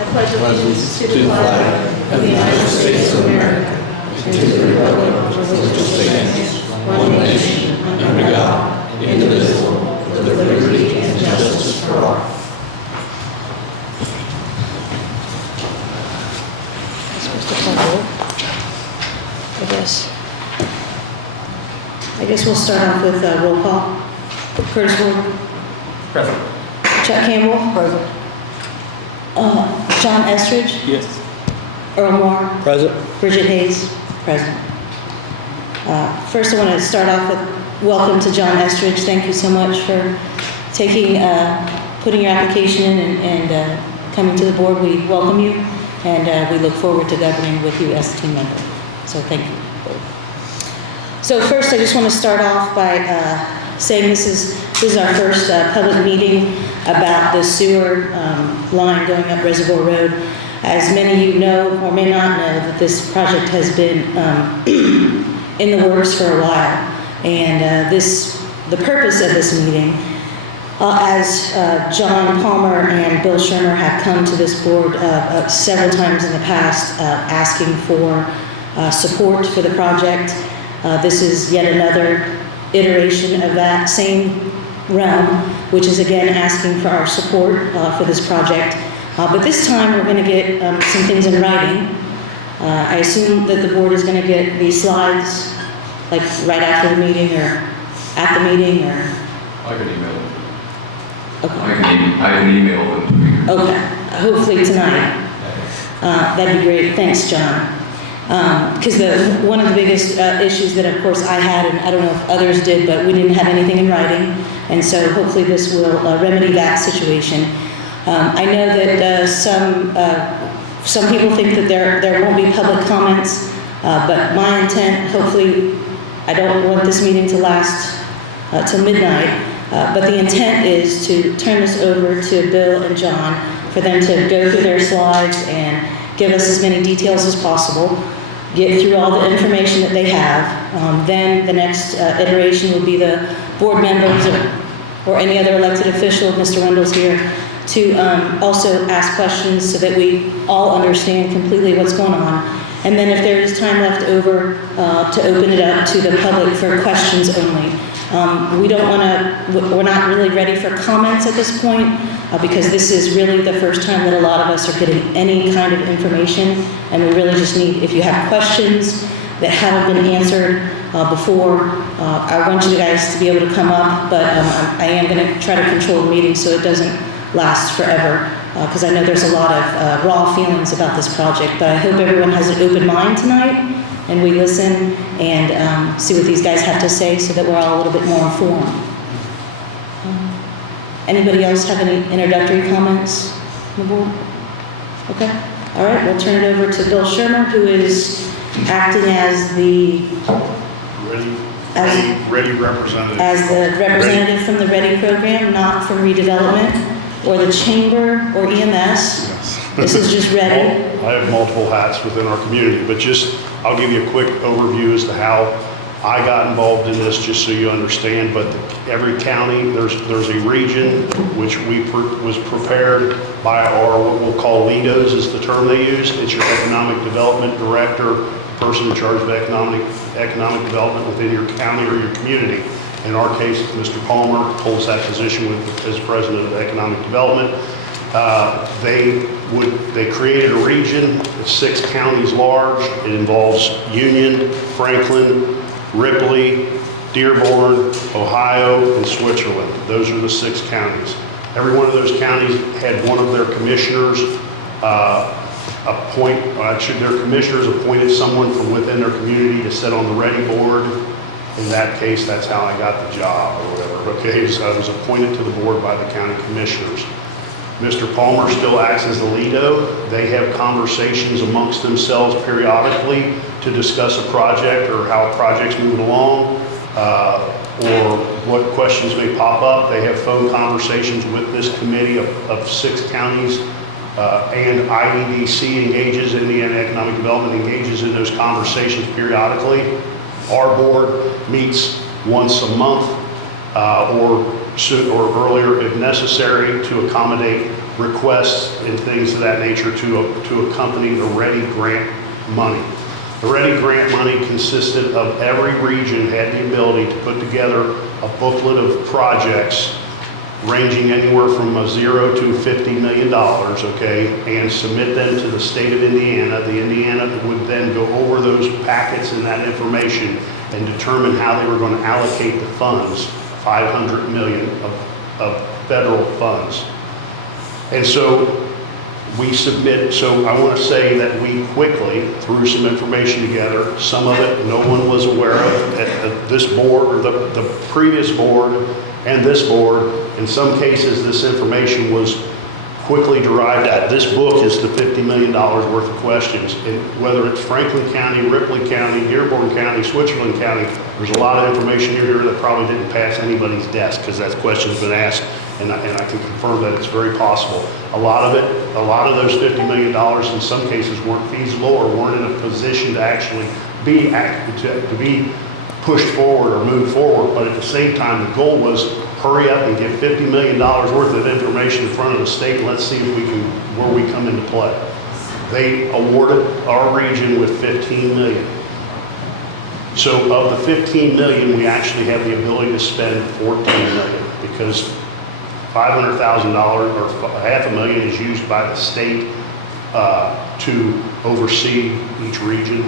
I pledge allegiance to the flag of the United States of America and to the republic for which it stands, one nation, under God, indivisible, with liberty and justice for all. I'm supposed to call roll, I guess we'll start off with roll call. Curtis Ward. Present. Chuck Campbell. Present. John Estridge. Yes. Earl Moore. Present. Bridget Hayes. Present. First, I want to start off with welcome to John Estridge. Thank you so much for putting your application in and coming to the board. We welcome you, and we look forward to governing with you as a team member. So thank you. So first, I just want to start off by saying this is our first public meeting about the sewer line going up Reservoir Road. As many of you know or may not know, that this project has been in the works for a while, and the purpose of this meeting, as John Palmer and Bill Schirmer have come to this board several times in the past asking for support for the project. This is yet another iteration of that same realm, which is again asking for our support for this project. But this time we're going to get some things in writing. I assume that the board is going to get these slides like right after the meeting or at the meeting, or? I can email them. Okay. I can email them to you. Okay, hopefully tonight. That'd be great. Thanks, John. Because one of the biggest issues that, of course, I had, and I don't know if others did, but we didn't have anything in writing, and so hopefully this will remedy that situation. I know that some people think that there won't be public comments, but my intent, hopefully, I don't want this meeting to last till midnight, but the intent is to turn this over to Bill and John for them to go through their slides and give us as many details as possible, get through all the information that they have. Then the next iteration would be the board members or any other elected official, Mr. Wendell's here, to also ask questions so that we all understand completely what's going on. And then if there is time left over to open it up to the public for questions only. We're not really ready for comments at this point because this is really the first time that a lot of us are getting any kind of information, and we really just need, if you have questions that haven't been answered before, I want you guys to be able to come up, but I am going to try to control the meeting so it doesn't last forever, because I know there's a lot of raw feelings about this project, but I hope everyone has an open mind tonight and we listen and see what these guys have to say so that we're all a little bit more informed. Anybody else have any introductory comments on the board? Okay. All right, we'll turn it over to Bill Schirmer, who is acting as the READI representative. As the representative from the READI program, not from redevelopment or the chamber or EMS. Yes. This is just READI. I have multiple hats within our community, but I'll give you a quick overview as to how I got involved in this, just so you understand. But every county, there's a region which was prepared by our, what we'll call LEDOs is the term they use. It's your economic development director, person in charge of economic development within your county or your community. In our case, Mr. Palmer holds that position as president of economic development. They created a region. It's 6 counties large. It involves Union, Franklin, Ripley, Dearborn, Ohio, and Switzerland. Those are the 6 counties. Every one of those counties had one of their commissioners their commissioners appointed someone from within their community to sit on the READI board. In that case, that's how I got the job or whatever. Okay, so I was appointed to the board by the county commissioners. Mr. Palmer still acts as the LEDO. They have conversations amongst themselves periodically to discuss a project or how a project's moving along, or what questions may pop up. They have phone conversations with this committee of 6 counties, and IEDC engages in the economic development, engages in those conversations periodically. Our board meets once a month, or earlier if necessary, to accommodate requests and things of that nature to accompany the READI grant money. The READI grant money consisted of every region had the ability to put together a booklet of projects ranging anywhere from $0 to $50 million, okay, and submit them to the state of Indiana. The Indiana would then go over those packets and that information and determine how they were going to allocate the funds, $500 million of federal funds. And so we submit, so I want to say that we quickly threw some information together. Some of it no one was aware of at this board or the previous board and this board. In some cases, this information was quickly derived at. This book is the $50 million worth of questions. And whether it's Franklin County, Ripley County, Dearborn County, Switzerland County, there's a lot of information here that probably didn't pass anybody's desk because that question's been asked, and I can confirm that it's very possible. A lot of those $50 million in some cases weren't feasible or weren't in a position to actually to be pushed forward or moved forward, but at the same time, the goal was hurry up and get $50 million worth of information in front of the state, and let's see if we can, where we come into play. They awarded our region with $15 million. So of the $15 million, we actually have the ability to spend $14 million because $500,000 or $500,000 is used by the state to oversee each region,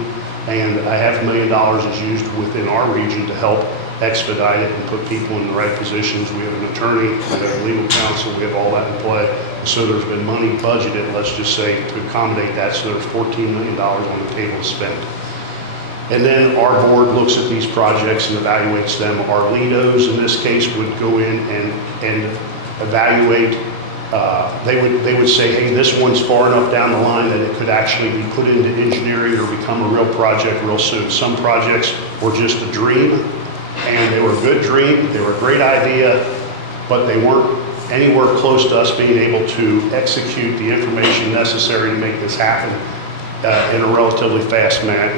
and $500,000 is used within our region to help expedite it and put people in the right positions. We have an attorney, we have legal counsel, we have all that in play. So there's been money budgeted, let's just say, to accommodate that. So there's $14 million on the table to spend. And then our board looks at these projects and evaluates them. Our LEDOs in this case would go in and evaluate. They would say, hey, this one's far enough down the line that it could actually be put into engineering or become a real project real soon. Some projects were just a dream, and they were a good dream, they were a great idea, but they weren't anywhere close to us being able to execute the information necessary to make this happen in a relatively fast manner,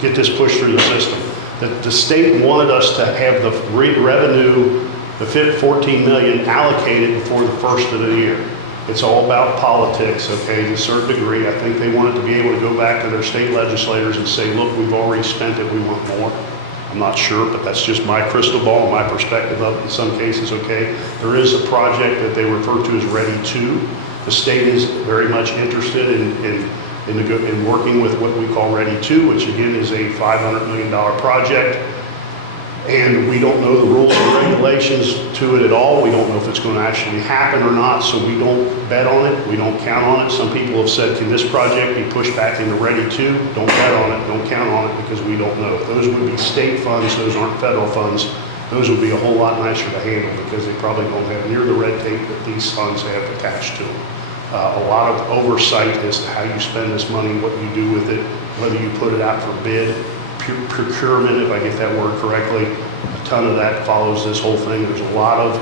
get this pushed through the system. The state wanted us to have the revenue, the 14 million allocated before the first of the year. It's all about politics, okay, to a certain degree. I think they wanted to be able to go back to their state legislators and say, look, we've already spent it, we want more. I'm not sure, but that's just my crystal ball and my perspective of it in some cases, okay? There is a project that they refer to as READI 2. The state is very much interested in working with what we call READI 2, which again is a $500 million project. And we don't know the rules and regulations to it at all. We don't know if it's going to actually happen or not, so we don't bet on it. We don't count on it. Some people have said, can this project be pushed back into READI 2? Don't bet on it. Don't count on it because we don't know. Those would be state funds. Those aren't federal funds. Those would be a whole lot nicer to handle because they probably don't have near the red tape that these funds have attached to them. A lot of oversight as to how you spend this money, what you do with it, whether you put it out for bid, procurement, if I get that word correctly. A ton of that follows this whole thing. There's a lot of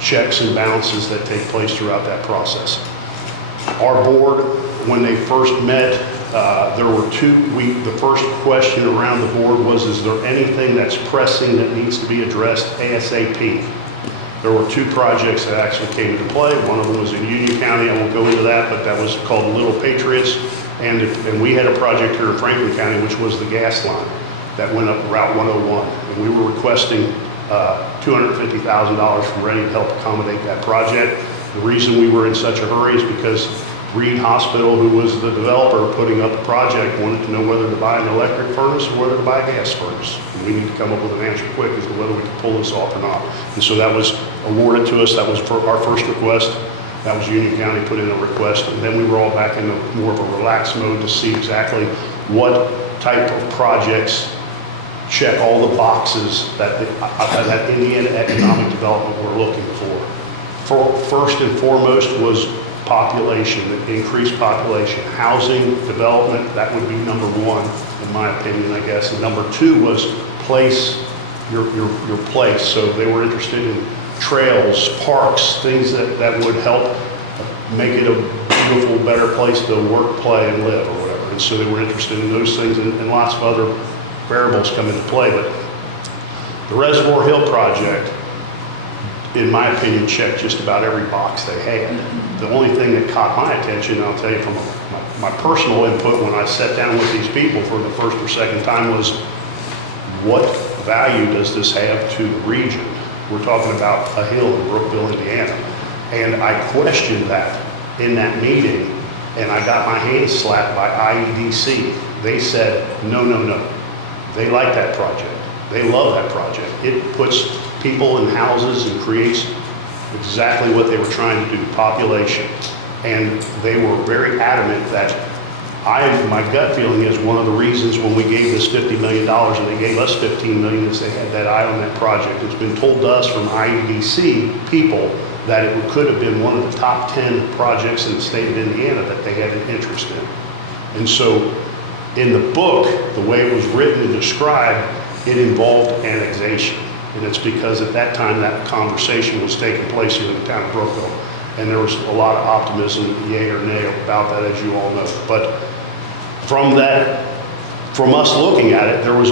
checks and balances that take place throughout that process. Our board, when they first met, there were the first question around the board was, is there anything that's pressing that needs to be addressed ASAP? There were two projects that actually came into play. One of them was in Union County. I won't go into that, but that was called Little Patriots. And we had a project here in Franklin County, which was the gas line that went up Route 101. And we were requesting $250,000 from READI to help accommodate that project. The reason we were in such a hurry is because Reed Hospital, who was the developer putting up the project, wanted to know whether to buy an electric furnace or whether to buy a gas furnace. And we need to come up with an answer quick as to whether we can pull this off or not. And so that was awarded to us. That was for our first request. That was Union County put in a request. And then we were all back in more of a relaxed mode to see exactly what type of projects check all the boxes that that Indiana economic development we're looking for. First and foremost was population, the increased population. Housing development, that would be number one, in my opinion, I guess. And number two was place, your place. So they were interested in trails, parks, things that would help make it a beautiful, better place to work, play, and live, or whatever. And so they were interested in those things, and lots of other variables come into play. But the Reservoir Hill project, in my opinion, checked just about every box they had. The only thing that caught my attention, I'll tell you from my personal input when I sat down with these people for the first or second time, was what value does this have to the region? We're talking about a hill in Brookville, Indiana. And I questioned that in that meeting, and I got my hand slapped by IEDC. They said, no, no, no. They like that project. They love that project. It puts people in houses and creates exactly what they were trying to do, population. And they were very adamant that my gut feeling is one of the reasons when we gave this $50 million and they gave us $15 million is they had that eye on that project. It's been told to us from IEDC people that it could have been one of the top 10 projects in the state of Indiana that they had an interest in. And so in the book, the way it was written and described, it involved annexation. And it's because at that time that conversation was taking place here in the town of Brookville. And there was a lot of optimism, yay or nay, about that, as you all know. But from us looking at it, there was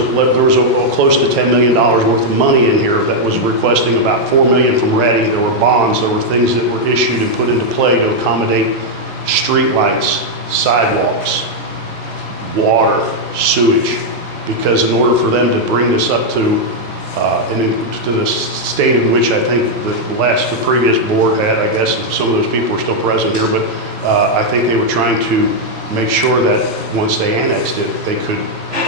close to $10 million worth of money in here that was requesting about $4 million from READI. There were bonds, there were things that were issued and put into play to accommodate streetlights, sidewalks, water, sewage. Because in order for them to bring this up to the state in which I think the previous board had, I guess some of those people are still present here, but I think they were trying to make sure that once they annexed it, they could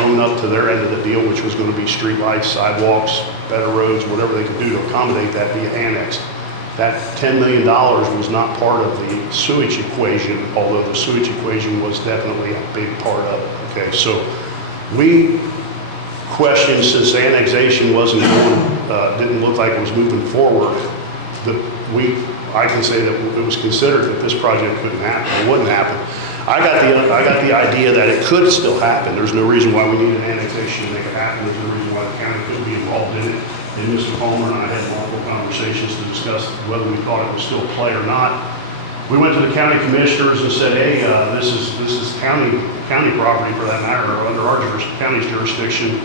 own up to their end of the deal, which was going to be streetlights, sidewalks, better roads, whatever they could do to accommodate that via annexed. That $10 million was not part of the sewage equation, although the sewage equation was definitely a big part of it. Okay, so we questioned, since the annexation didn't look like it was moving forward, I can say that it was considered that this project couldn't happen, it wouldn't happen. I got the idea that it could still happen. There's no reason why we need an annexation to make it happen. There's no reason why the county couldn't be involved in it. And Mr. Palmer and I had multiple conversations to discuss whether we thought it was still a play or not. We went to the county commissioners and said, hey, this is county property for that matter, or under our county's jurisdiction.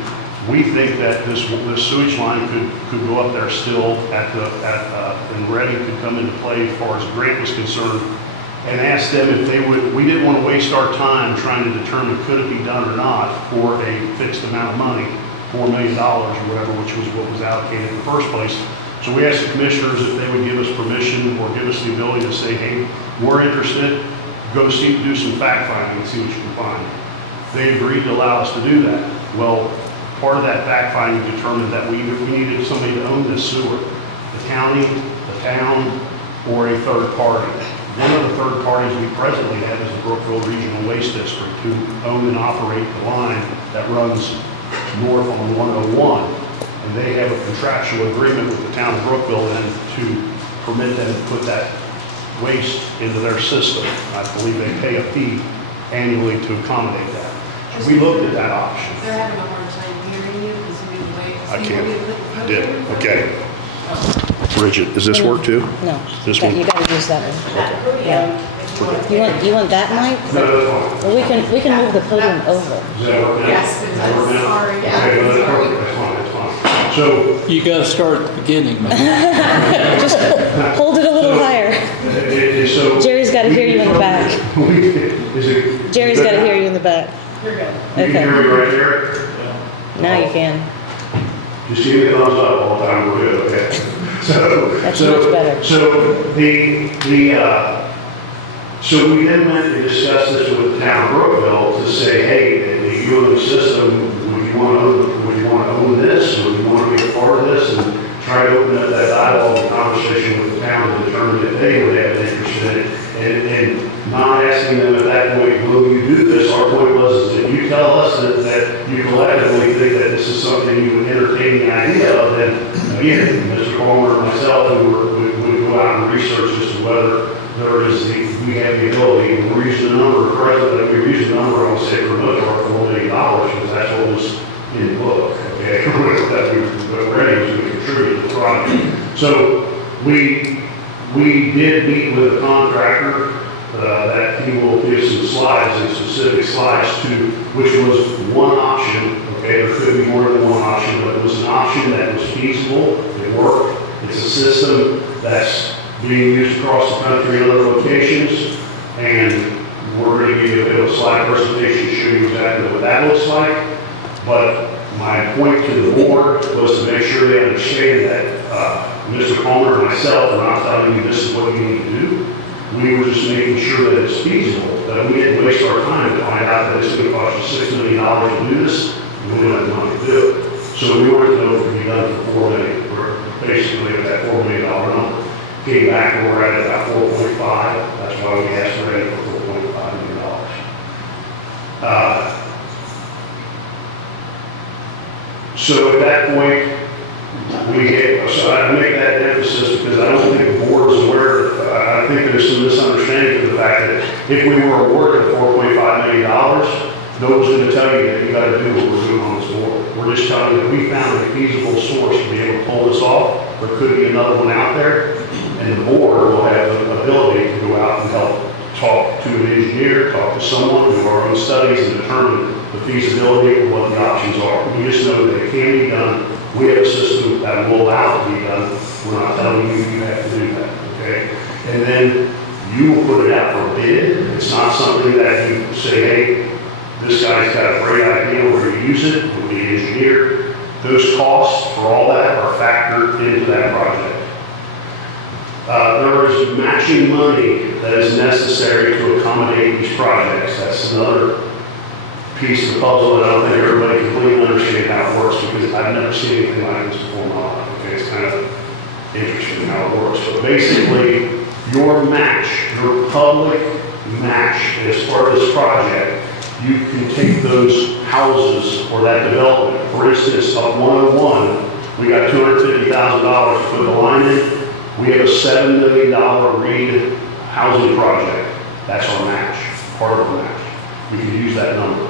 We think that this sewage line could go up there still and READI could come into play as far as the grant was concerned, and asked them if they would. We didn't want to waste our time trying to determine could it be done or not for a fixed amount of money, $4 million or whatever, which was what was allocated in the first place. So we asked the commissioners if they would give us permission or give us the ability to say, hey, we're interested, go do some fact finding and see what you can find. They agreed to allow us to do that. Well, part of that fact finding determined that we needed somebody to own this sewer, the county, the town, or a third party. One of the third parties we presently have is the Brookville Regional Waste District, who own and operate the line that runs north on 101. And they have a contractual agreement with the town of Brookville then to permit them to put that waste into their system. I believe they pay a fee annually to accommodate that. So we looked at that option. They're having a hard time hearing you because of the way. I can't. I did. Okay. Bridget, does this work too? No. This one? You gotta use that one. Yeah. You want that mic? No, that's fine. Well, we can move the podium over. Does that work now? Yes, Does that work now? sorry. Okay, no, that's perfect. That's fine, that's fine. So, You gotta start at the beginning, man. Just hold it a little higher. so. Jerry's gotta hear you in the back. Is it? Jerry's gotta hear you in the back. You're good. You can hear me right there? Now you can. Just give me a thumbs up all the time, we're good, okay? That's much better. So so we then went and discussed this with the town of Brookville to say, hey, you own the system, would you want to own this, or would you want to be a part of this, and try to open up that dialogue and conversation with the town to determine if they would have an interest in it, and not asking them at that point, will you do this? Our point was that you tell us that you collectively think that this is something you would entertain the idea of, then again, Mr. Palmer and myself would go out and research as to whether we have the ability, and we use the number, presently we use the number, I would say, for most of our $4 million, because that's what was in the book, okay? That we were ready to contribute to the project. So we did meet with a contractor that he will give some slides, and specific slides to, which was one option, okay? There could be more than one option, but it was an option that was feasible, it worked, it It's a system that's being used across the country in other locations, and we're going to give you a bit of a slide presentation to show you exactly what that looks like. But my point to the board was to make sure they understand that Mr. Palmer and myself are not telling you this is what you need to do. We were just making sure that it's feasible, that we didn't waste our time to find out that it's going to cost you $6 million to do this, and we don't have the money to do it. So we wanted to know if it could be done for $4 million. We're basically at that $4 million number. Came back and we're at about 4.5. That's why we asked already for $4.5 million. So at that point, so I make that emphasis because I don't think the board is aware, I think there's some misunderstanding of the fact that if we were awarded $4.5 million, no one's going to tell you that you got to do what we're doing on this board. We're just telling you that we found a feasible source to be able to pull this off. There could be another one out there, and the board will have the ability to go out and help talk to an engineer, talk to someone, do our own studies, and determine the feasibility of what the options are. We just know that it can be done. We have a system that will allow it to be done. We're not telling you you have to do that, okay? And then you will put it out for bid. It's not something that you say, hey, this guy's got a great idea, we're going to use it, we'll be an engineer. Those costs for all that are factored into that project. There is matching money that is necessary to accommodate these projects. That's another piece of the puzzle that I don't think everybody completely understands how it works, because I've never seen anything like this before in my life. Okay, it's kind of interesting how it works. But basically, your match, your public match as part of this project, you can take those houses or that development. For instance, up 101, we got $250,000 to put the line in. We have a $7 million READ housing project. That's our match, part of our match. We can use that number.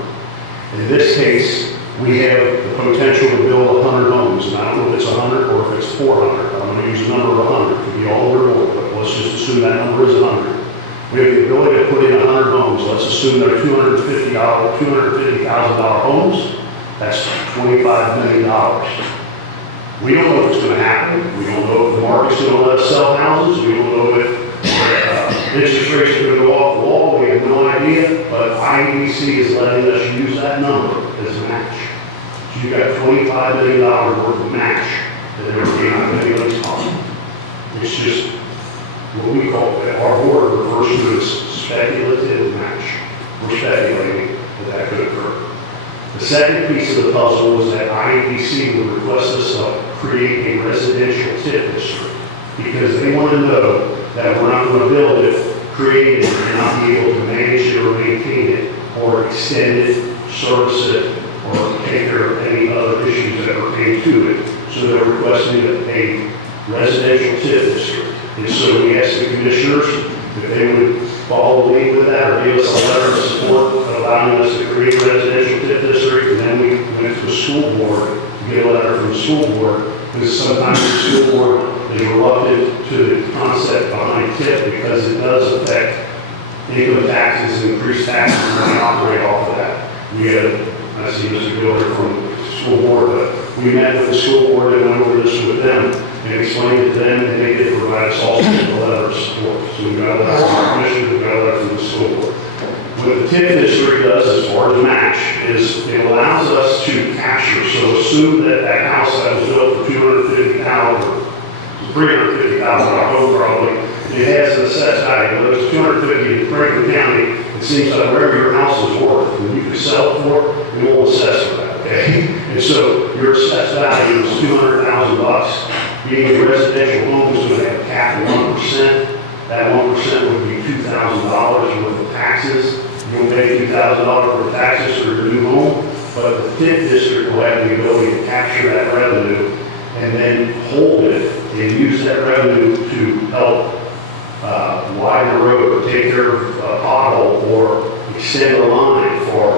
In this case, we have the potential to build 100 homes, and I don't know if it's 100 or if it's 400. I'm going to use a number of 100. It could be all over the board, but let's just assume that number is 100. We have the ability to put in 100 homes. Let's assume they're $250,000 homes. That's $25 million. We don't know if it's going to happen. We don't know if the market's going to let us sell houses. We don't know if interest rates are going to go off the wall. We have no idea. But IEDC is letting us use that number as a match. So you got $25 million worth of match that they're not anybody's talking. It's just what we call it. Our board refers to it as speculative match. We're speculating that could occur. The second piece of the puzzle was that IEDC would request us to create a residential TIF district, because they want to know that we're not going to build it, create it, and not be able to manage it or maintain it, or extend it, service it, or take care of any other issues that pertain to it. So they're requesting a residential TIF district. And so we asked the commissioners if they would follow the lead with that or give us a letter of support allowing us to create a residential TIF district. And then we went to the school board to get a letter from the school board, because sometimes the school board is reluctant to the concept behind TIF because it does affect income taxes and increased taxes, and we operate off of that. We had, I see Mr. Gilder from the school board, but we met with the school board and went over this with them and explained it to them, and they did provide us also with a letter of support. So we got a letter from the commission, we got a letter from the school board. What the TIF district does as far as match is it allows us to capture. So assume that that house that was built for $250,000 or $350,000 home probably, it has an assessed value. Whether it's $250,000 in Franklin County, it seems like wherever your house is worth, when you can sell it for, we won't assess for that, okay? And so your assessed value is $200,000. Being a residential home is going to have a cap of 1%. That 1% would be $2,000 worth of taxes. You'll pay $2,000 worth of taxes for your new home, but the TIF district will have the ability to capture that revenue and then hold it and use that revenue to help widen the road, take care of a pothole, or extend a line or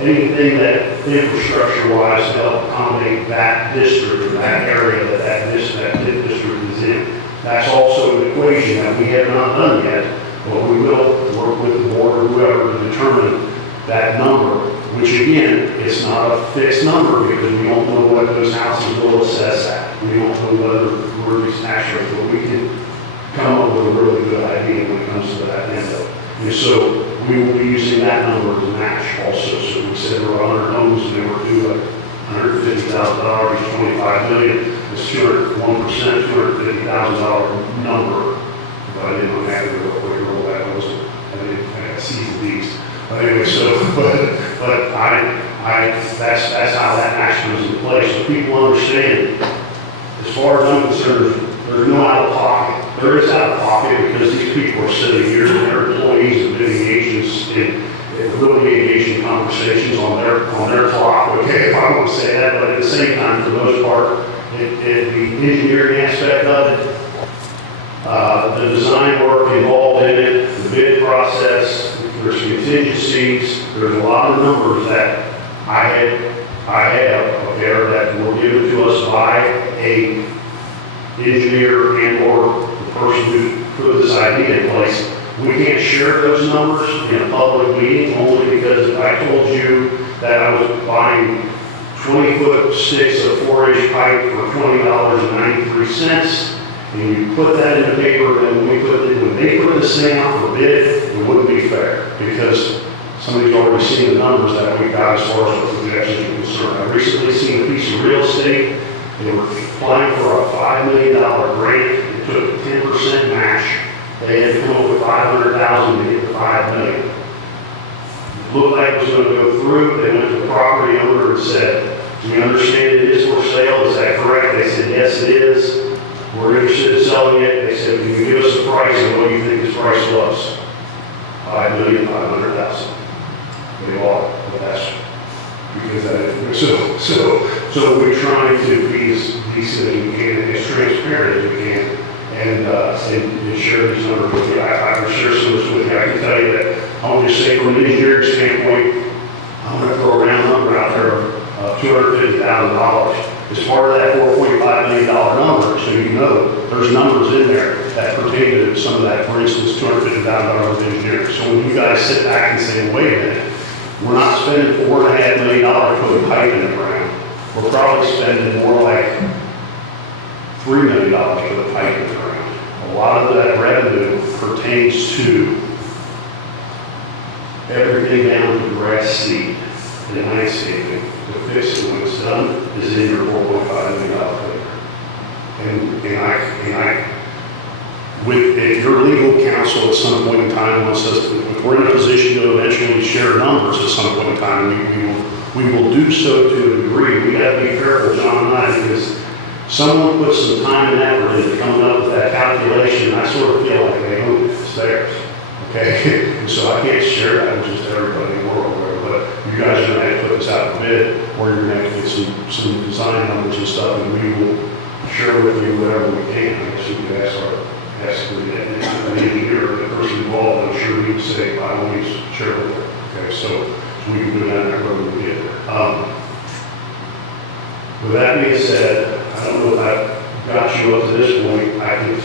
anything that infrastructure-wise to help accommodate that district or that area that TIF district is in. That's also an equation that we have not done yet, but we will work with the board or whoever to determine that number, which again it's not a fixed number because we don't know what those houses will assess at. We don't know whether we're these tax rates, but we can come up with a really good idea when it comes to that window. And so we will be using that number to match also. So we said there were 100 homes and they were due like $150,000, 25 million. It's 1%, $250,000 number. But I didn't have to go quick roll that. I didn't see the beast. But anyway, that's how that action was in place. So people understand, as far as I'm concerned, there's no out of pocket. There is out of pocket because these people are sitting here and their employees have been engaged in really engaged in conversations on their clock. Okay, if I want to say that, but at the same time, for the most part, the engineering aspect of it, the design work involved in it, the bid process, there's contingencies, there's a lot of numbers that I have there that were given to us by a engineer and or the person who put this idea in place. We can't share those numbers in a public meeting only because if I told you that I was buying 20-foot sticks of 4-inch pipe for $20.93, and you put that in the paper, then when they put this thing out for bid, it wouldn't be fair because somebody's already seen the numbers that we got as far as the projections are concerned. I recently seen a piece of real estate. They were applying for a $5 million grant. It took a 10% match. They had to come up with $500,000 to get the $5 million. It looked like it was going to go through. They went to the property owner and said, "Do you understand it is for sale? Is that correct?" They said, "Yes, it is. We're interested in selling it." They said, "Can you give us a price and what do you think this price was?" $5,500,000. They bought it. But that's because so we're trying to be as decent as we can and as transparent as we can. And share these numbers with you. I can share some of this with you. I can tell you that I'll just say from an engineering standpoint, I'm going to throw a round number out there of $250,000. As part of that $4.5 million number, so you know, there's numbers in there that pertain to some of that. For instance, $250,000 of engineering. So when you guys sit back and say, wait a minute, we're not spending $4.5 million to put a pipe in the ground. We're probably spending more like $3 million for the pipe in the ground. A lot of that revenue pertains to everything down to grass seed and landscaping. The fix it when it's done is in your $4.5 million figure. And I, with your legal counsel at some point in time wants us, if we're in a position to eventually share numbers at some point in time, we will do so to a degree. We got to be careful, John and I, because someone put some time and effort into coming up with that calculation, and I sort of feel like they own it. It's theirs. Okay? And so I can't share that with just everybody in the world. But you guys are going to have to put this out a bid, or you're going to have to get some design numbers and stuff, and we will share with you whatever we can. I guess we could ask the engineer, the person involved, I'm sure he would say, by all means, share with them. Okay? So we can do that whenever we get there. With that being said, I don't know if I've got you up to this point. I think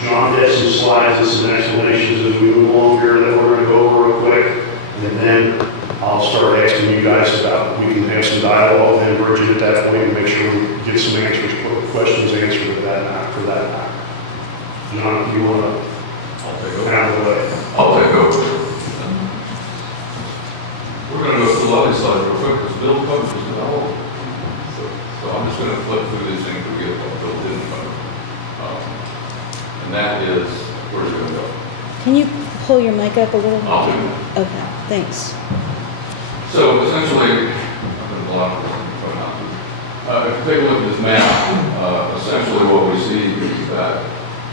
John has some slides and some explanations as we move along here that we're going to go over real quick. And then I'll start asking you guys about, we can have some dialogue and Bridget at that point and make sure we get some answers, questions answered for that. John, if you want to handle the way. I'll take over. We're going to go through the levy slide real quick because Bill covers it all. So I'm just going to flip through these things to get what Bill didn't cover. And that is, where's it going to go? Can you pull your mic up a little? I'll do that. Okay, thanks. So essentially, I'm going to block this and try not to. If you take a look at this map, essentially what we see is that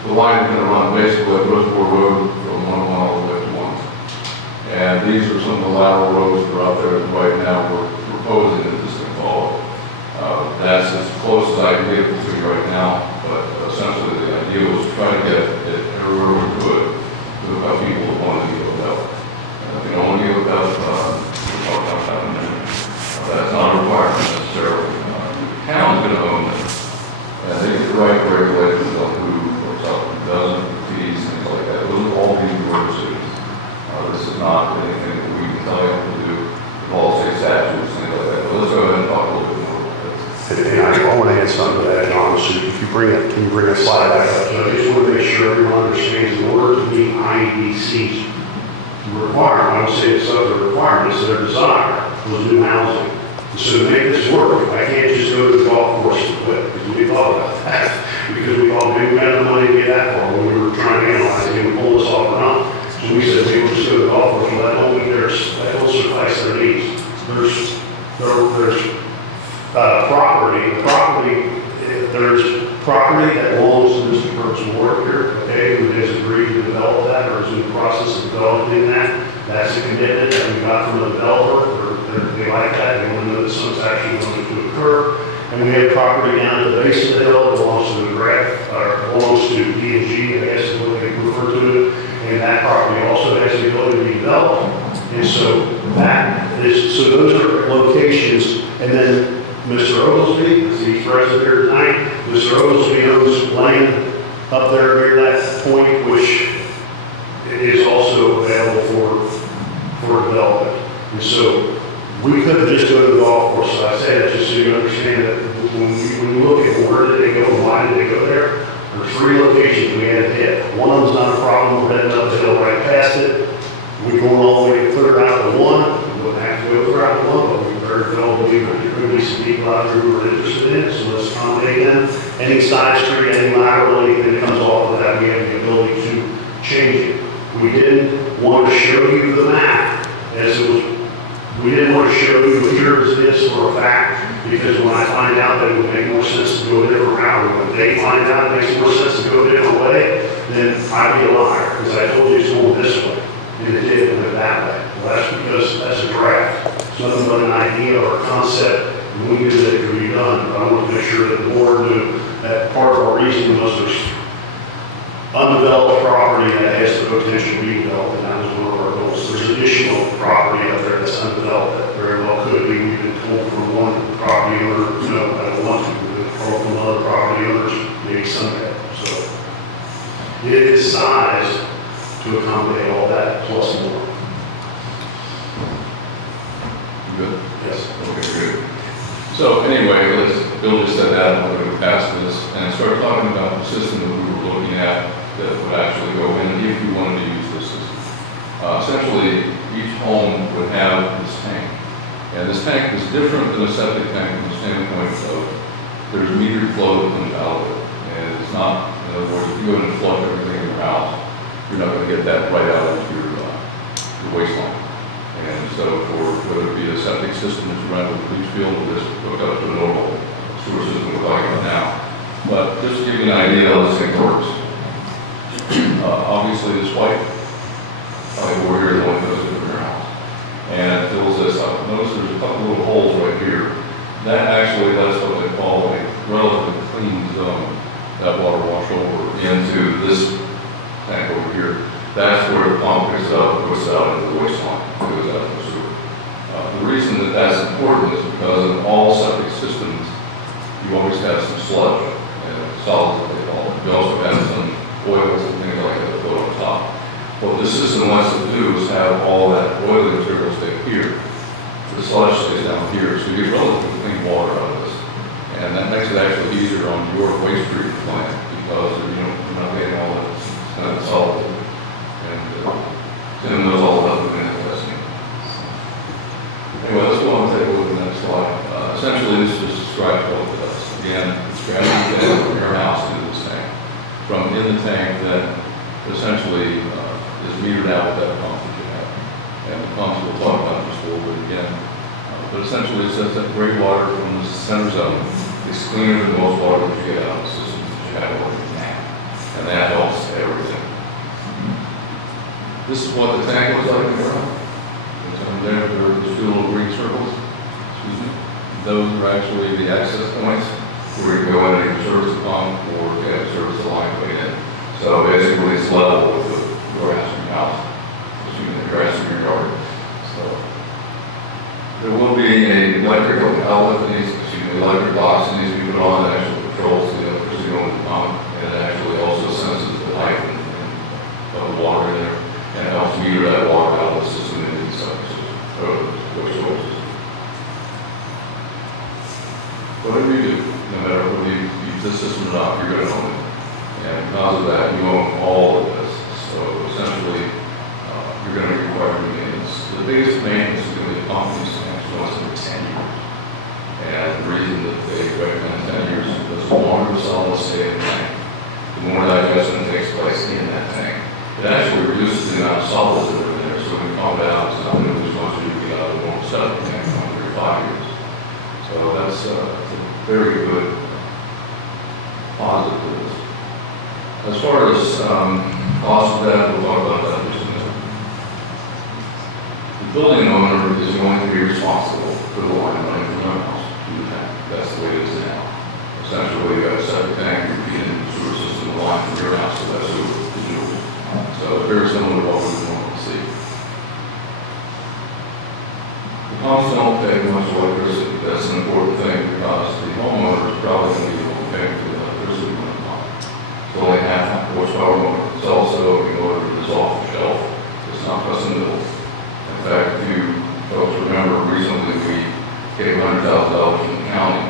the line is going to run basically at Reservoir Road from 1 all the way to 1. And these are some of the lateral roads that are out there that right now we're proposing that this thing follow. That's as close as I can get it to you right now, but essentially the idea was to try to get it everywhere we could to help people who want to deal with that. If you don't want to deal with that, we'll talk about that in a minute. That's not a requirement necessarily. The town's going to own it. And they get the right regulations on who works out, who doesn't, fees, things like that. Those are all being decisions. This is not anything that we can tell you what to do. The all state statutes, things like that. add something to that, John, so if you bring it, can you bring a slide back up? So I just want to make sure everyone understands, in order to meet IEDC's requirement, I would say it's other requirements that are desired, was new housing. And so to make this work, I can't just go to the golf course and quit, because we thought about that. Because we thought maybe we had the money to get that far when we were trying to analyze it and pull this off or not. So we said, maybe we'll just go to the golf course, well, that don't mean that will suffice their needs. There's there's property that belongs to Mr. Kurt's ward here, okay, who has agreed to develop that or is in the process of developing that. That's a commitment that we got from the developer, they like that, they want to know that something's actually going to occur. And we have property down at the base of the hill that belongs to the grant, or belongs to D&G, I guess is what they refer to it. And that property also has the ability to be developed. And so so those are locations. And then Mr. Oglesby, he's present here tonight. Mr. Oglesby owns land up there near that point, which is also available for development. And so we couldn't just go to the golf course. So I say that just so you understand that when you look at where did they go and why did they go there, there's 3 locations we had to hit. One of them's not a problem. We're heading up the hill right past it. We're going all the way to clear out to 1. We wouldn't have to go clear out to 1, but we very well believe that there could be some people out there who are interested in it. So let's accommodate them. Any side street, any lateral, anything that comes off of that, we have the ability to change it. We didn't want to show you the map as it was. We didn't want to show you here as this for a fact, because when I find out that it would make more sense to go a different route, or when they find out it makes more sense to go a different way, then I'd be a liar, because I told you it's going this way, and it did, it went that way. Well, that's because that's a draft. It's nothing but an idea or a concept, and we knew that it could be done, but I want to make sure that the board knew that part of our reasoning was there's undeveloped property that has the potential to be developed, and that was one of our goals. There's additional property out there that's undeveloped that very well could be. We've been told from one property owner, no, I don't want to. We've been told from other property owners, maybe someday. So it is sized to accommodate all that plus more. Good? Yes. Okay, good. So anyway, Bill just said that, we're going to pass this and start talking about the system that we were looking at that would actually go in if you wanted to use this system. Essentially, each home would have this tank. And this tank is different than a septic tank from the standpoint of there's metered flow that comes out of it. And it's not, in other words, if you go in and flush everything in your house, you're not going to get that right out of your waistline. And so whether it be a septic system that you run with a leach field or just hook up to a normal sewer system we're talking about now. But just to give you an idea how this thing works. Obviously this white pipe over here is the one that goes into your house. And it fills this up. Notice there's a couple little holes right here. That actually, that's what they call a relatively clean zone. That water wash over into this tank over here. That's where the pump picks it up and puts it out into the waistline. Goes out to the sewer. The reason that that's important is because in all septic systems, you always have some sludge and solids that they call it. You also have some oils and things like that that float on top. What this system wants to do is have all that oily material stay here. The sludge stays down here, so you get relatively clean water out of this. And that makes it actually easier on your waste treatment plant because you're not getting all that kind of solid. And Tim knows all about the minute testing. Anyway, let's go on and take a look at the next slide. Essentially, this just describes what it does. Again, it's grabbing the from your house into this tank. From in the tank, then essentially is metered out with that pump that you have. And the pumps we'll talk about just a little bit again. But essentially, it says that gray water from the center zone is cleaner than most water that you get out of the system that you have already now. And that helps everything. This is what the tank looks like in your house. There are those 2 little green circles. Excuse me. Those are actually the access points where you can go in and service the pump or you have service the line going in. So basically it's level with the grass in your house, assuming the grass in your yard. So there will be an electrical outlet that needs, electric box that needs to be put on that actually controls the electricity going to the pump, and it actually also senses the height and the water in there, and it helps meter that water out of the system into the septic system. Whatever you do, no matter or not, you're going to own it. And because of that, you own all of this. So essentially, you're going to be required to maintenance. The biggest maintenance is going to be pumping stamps once every 10 years. And the reason that they recommend 10 years is because the longer the solids stay in the tank, the more digestion takes place in that tank. It actually reduces the amount of solids that are in there, so when you pump it out, it's not going to lose much of you get out of the normal septic tank for 5 years. So that's a very good positive to this. As far as cost of that, we'll talk about that in just a minute. The building owner is going to be responsible for the line running from their house to the tank. That's the way it is now. Essentially, you have a septic tank, you're feeding the sewer system, the line from your house to that sewer to yours. So very similar to what we would normally see. The pumps don't take much electricity. That's an important thing because the homeowner is probably going to be able to pay for the electricity when it's on. It's only half horsepower motor. It's also a motor that's off the shelf. It's not custom built. In fact, if you folks remember, recently we gave $100,000 from the county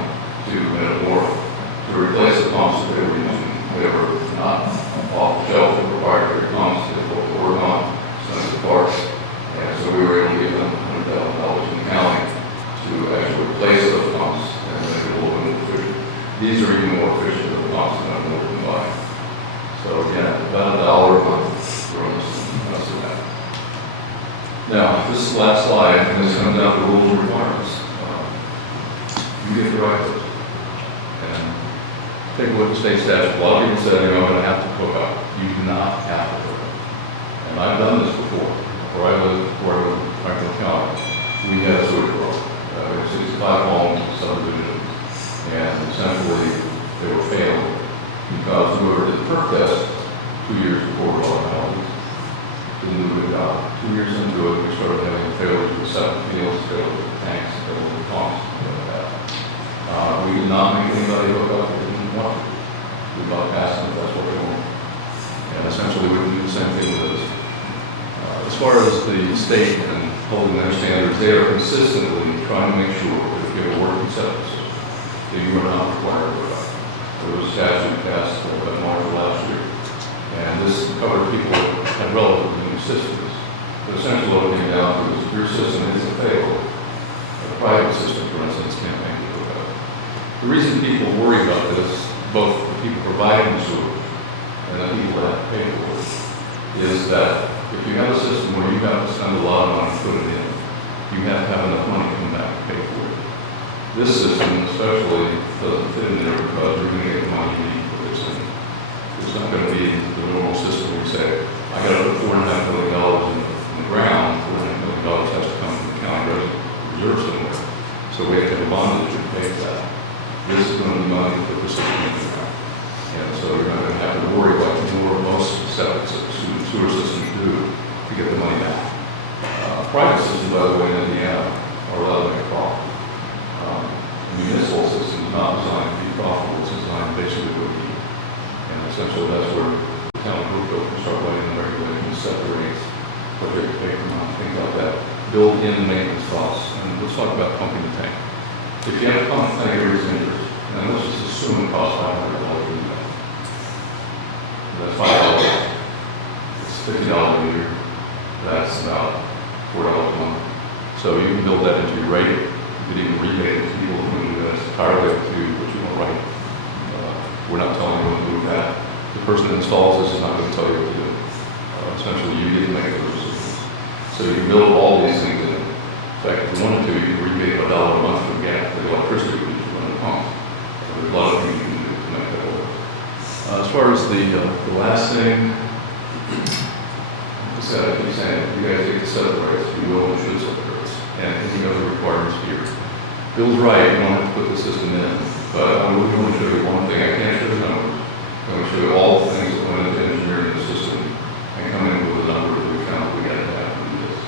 to Minnesota to replace the pumps that they were using. They were not off the shelf and proprietary pumps. They were to work on sensitive parts. And so we were able to give them $100,000 from the county to actually replace those pumps and make it a little bit more efficient. These are even more efficient than the pumps that I'm working by. So again, about $1 a month for us of that. Now, this is the last slide, and this comes down to rules and requirements. You get to write those. And take a look at the state statute. A lot of people say, I'm going to have to hook up. You do not have to hook up. And I've done this before. Before I lived in Franklin County, we had a sewer program. We had 65 homes in the subdivision, and essentially they were failing because whoever did the perk test 2 years before we bought houses didn't do a good job. 2 years into it, we started having failures with septic fields, failures with tanks, failures with pumps, things like that. We did not make anybody hook up that didn't want to. We bypassed them if that's what they want. And essentially we would do the same thing with this. As far as the state and holding their standards, they are consistently trying to make sure that if you have a working septic system, that you are not required to hook up. There was a statute passed in March of last year, and this covered people that had relatively new systems. But essentially what it came down to is if your system isn't failed, a private system, for instance, can't make it hook up. The reason people worry about this, both the people providing the sewer and the people that have to pay for it, is that if you have a system where you have to spend a lot of money to put it in, you have to have enough money to come back and pay for it. This system especially doesn't fit in there because you're going to get the money you need for this thing. It's not going to be the normal system where you say, I got to put $4.5 million in the ground, $4.5 million has to come from the county reserve somewhere. So we have to have a bond that you pay for that. This is going to be money to put the system in the ground. And so you're not going to have to worry about more most septic sewer systems do to get the money back. Private systems, by the way, in Indiana are allowed to make a profit. The municipal system is not designed to be profitable, it's designed basically to be. And essentially that's where the town of Brookville can start writing the regulations, set the rates, what they can pay per month, things like that. Build in maintenance costs. And let's talk about pumping the tank. If you have a pump tank every 10 years, and let's just assume it costs $500 a year. That's $5. It's $50 a year. That's about $4 a month. So you can build that into your rate. You could even rebate it to people who do that. It's entirely up to you what you want to write. We're not telling you what to do with that. The person that installs this is not going to tell you what to do. Essentially, you get to make those decisions. So you can build all these things in. In fact, if you wanted to, you could rebate $1 a month for gas, the electricity you just run the pump. There's a lot of things you can do to make that work. As far as the last thing, I keep saying, you guys get to set the rates. You will and should set the rates. And you know the requirements here. Bill's right, you don't have to put the system in. But I really want to show you one thing. I can't show the numbers. I'm going to show you all the things that went into engineering the system and come in with a number that we found we got to have to do this.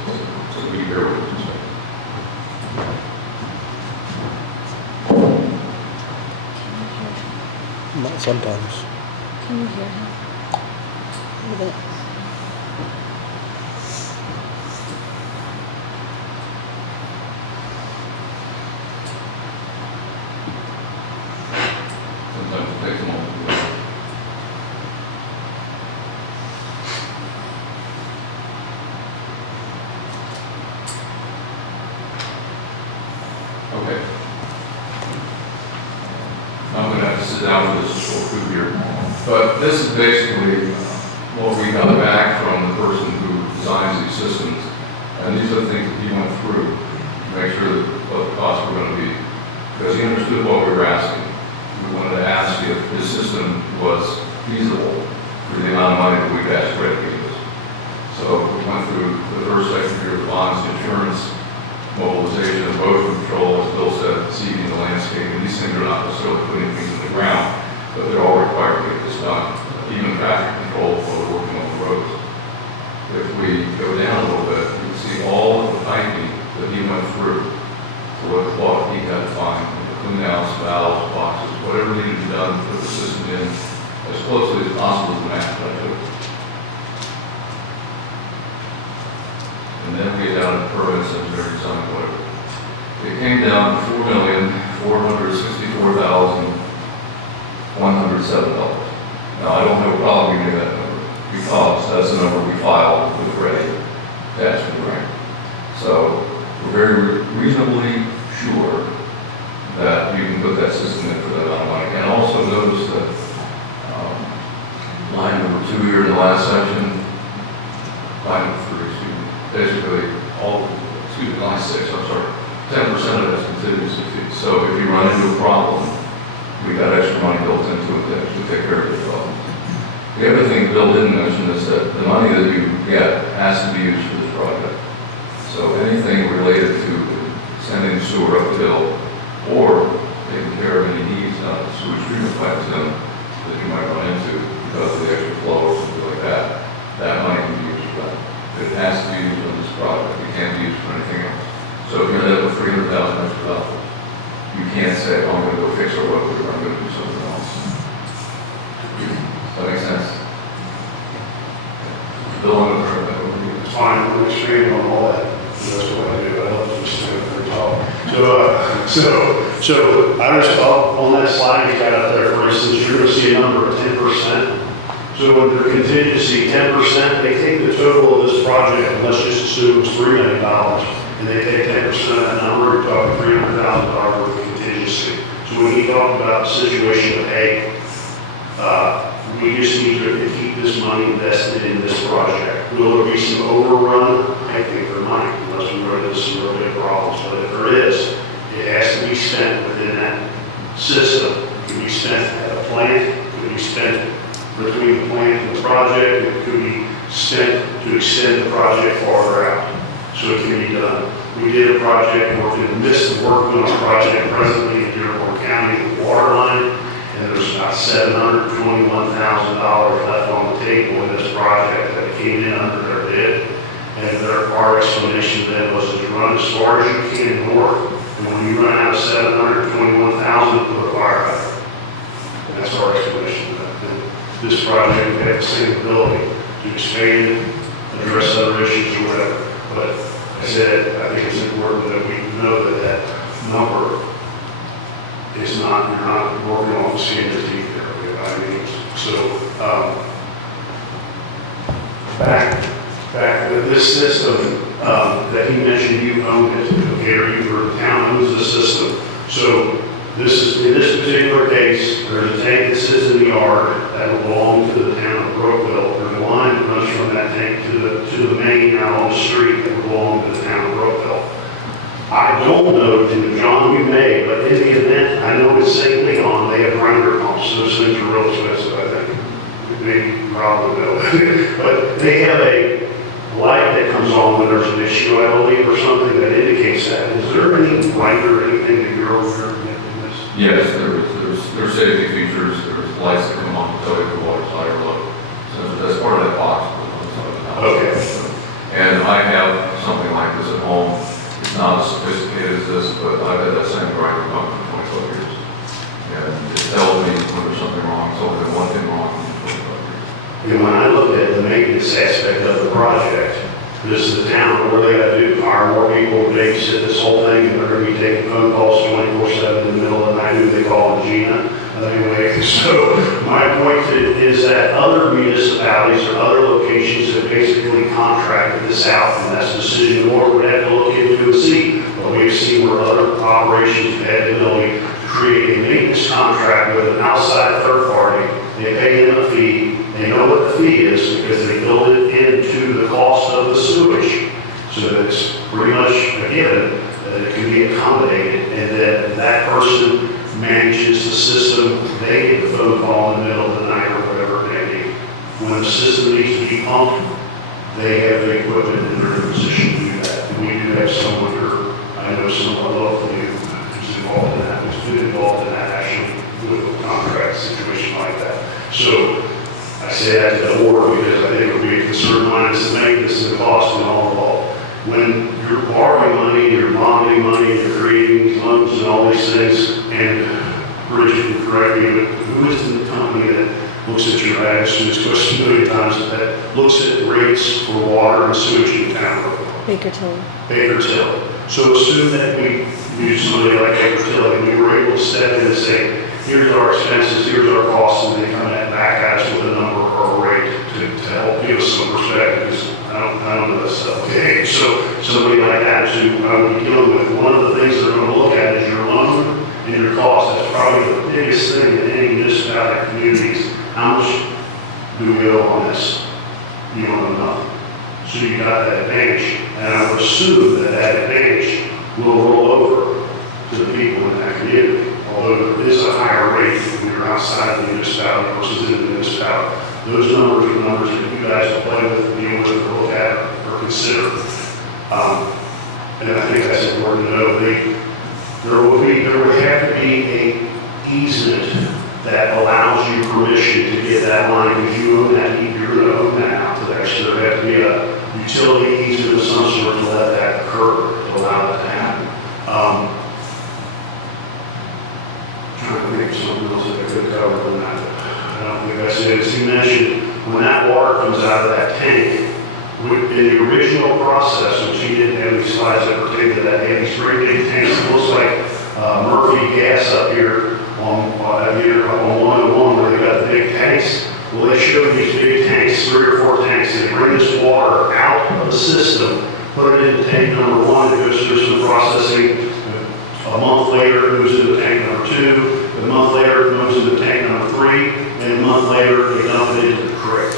So be fair with this. Not sometimes. Can you hear him? A little bit. Sometimes it takes a moment. down for this short food here. But this is basically what we got back from the person who designs these systems. And these are the things that he went through to make sure that what the costs were going to be. Because he understood what we were asking. We wanted to ask if this system was feasible for the amount of money that we've asked Red to give us. So we went through the first section here, the bonds, insurance, mobilization, erosion control, as Bill said, seeding the landscape. And these things are not necessarily putting things in the ground, but they're all required to get this done. Even traffic control while we're working on the roads. If we go down a little bit, you can see all of the piping that he went through. So what he had to find, clean outs, valves, boxes, whatever needed to be done to put the system in as closely as possible to the map that I took. And then we get down to permits, engineering, design, whatever. It came down to $4,464,107. Now, I don't have a problem giving you that number, because that's the number we filed with Ray to ask for the grant. So, we're very reasonably sure that you can put that system in for that amount of money. And also notice that line number 2 here in the last section, line number 3, excuse me, basically line 6, I'm sorry, 10% of that's contingency fee. So if you run into a problem, we got extra money built into it to actually take care of the problem. The other thing Bill didn't mention is that the money that you get has to be used for this project. So anything related to sending sewer up the hill or taking care of any needs on the sewage treatment plants that you might run into because of the extra flow or something like that, that money can be used for that. It has to be used on this project. It can't be used for anything else. So if you're there with $300,000 extra dollars, you can't say, oh, I'm going to go fix our road, or I'm going to do something else. Does that make sense? Bill, I'm going to turn that over to you. It's fine, I'm extreme on all that. That's what I do. I love to just stand there and talk. So I just thought on that slide you got up there, for instance, you're going to see a number of 10%. So when their contingency 10%, they take the total of this project, and let's just assume it was $3 million, and they take 10% of that number, you're talking $300,000 worth of contingency. So when he talked about the situation of, hey, we just need to keep this money invested in this project. Will there be some overrun? I think there might, unless we run into some real big problems. But if there is, it has to be spent within that system. It can be spent at a plant, it can be spent between the plant and the project, it could be spent to extend the project farther out. So it can be done. We did a project, we're in the midst of working on a project presently in Dearborn County, the water line, and there's about $721,000 left on the table in this project that came in under their bid. And our explanation then was to run as far as you can north, and when you run out of $721,000, put a fire hydrant. And that's our explanation of that. And this project had the same ability to expand it, address other issues or whatever. But I said, I think it's important that we know that that number is not, you're not working on the skin of your teeth there. I mean, so, back with this system that he mentioned, you own it, okay, or the town owns the system. So this is, in this particular case, there's a tank that sits in the yard that belongs to the town of Brookville. There's a line that runs from that tank to the main out on the street that belongs to the town of Brookville. I don't know, and John, you may, but in the event, I know in St. Leon, they have grinder pumps. Those things are real expensive, I think. Maybe you probably know. But they have a light that comes on when there's an issue, I believe, or something that indicates that. Is there any light or anything that you're over here in this? Yes, there's safety features, there's lights that come on to tell you the water's high or low. So that's part of that box. Okay. And I have something like this at home. It's not as sophisticated as this, but I've had that same grinder pump for 25 years. And it tells me when there's something wrong. It's only been one thing wrong in 25 years. And when I look at the maintenance aspect of the project, this is the town, what are they gonna do? Hire more people to babysit this whole thing, and they're gonna be taking phone calls 24/7 in the middle of the night, who they call Gina. Anyway, so my point is that other municipalities or other locations have basically contracted this out, and that's a decision the board would have to look into and see. But we've seen where other operations have had the ability to create a maintenance contract with an outside third party, they pay them a fee, they know what the fee is because they build it into the cost of the sewage. So it's pretty much a given that it can be accommodated, and that that person manages the system. They get the phone call in the middle of the night or whatever it may be. When the system needs to be pumped, they have the equipment and they're in a position to do that. And we do have someone here, I know someone locally who's involved in that, who's been involved in that actually with a contract situation like that. So I say that to the board because I think it would be a concern of mine is the maintenance and the cost and all involved. When you're borrowing money, you're bonding money, you're creating loans and all these things, and Bridget can correct me, but who is the company that looks at your attitudes, questions a million times, that looks at rates for water and sewage in town? Baker Tilly. Baker Tilly. So assume that we use somebody like Baker Tilly, and we were able to step in and say, here's our expenses, here's our costs, and they come back at us with a number or a rate to help give us some perspective. Because I don't know this stuff. Okay, so somebody like that who I would be dealing with, one of the things they're going to look at is your loan and your cost. That's probably the biggest thing in any municipality communities. How much do we owe on this? You don't know nothing. So you got that advantage. And I would assume that that advantage will roll over to the people in that community. Although there is a higher rate when you're outside the municipality versus in the municipality. Those numbers are numbers that you guys will play with, deal with, or look at, or consider. And I think that's important to know. There would have to be an easement that allows you permission to get that line, because you own that, you're going to own that out to there. So there have to be a utility easement of some sort to let that occur, to allow that to happen. Trying to think of something else that I could cover on that. I don't think I said, as you mentioned, when that water comes out of that tank, in the original process, which he didn't have any slides that pertain to that, they have these great big tanks. It looks like Murphy gas up here on 101 where they got the big tanks. Well, they showed these big tanks, 3 or 4 tanks, and they bring this water out of the system, put it into tank number 1, it goes through some processing. A month later, it goes into tank number 2. A month later, it goes into tank number 3. And a month later, they dump it into the creek.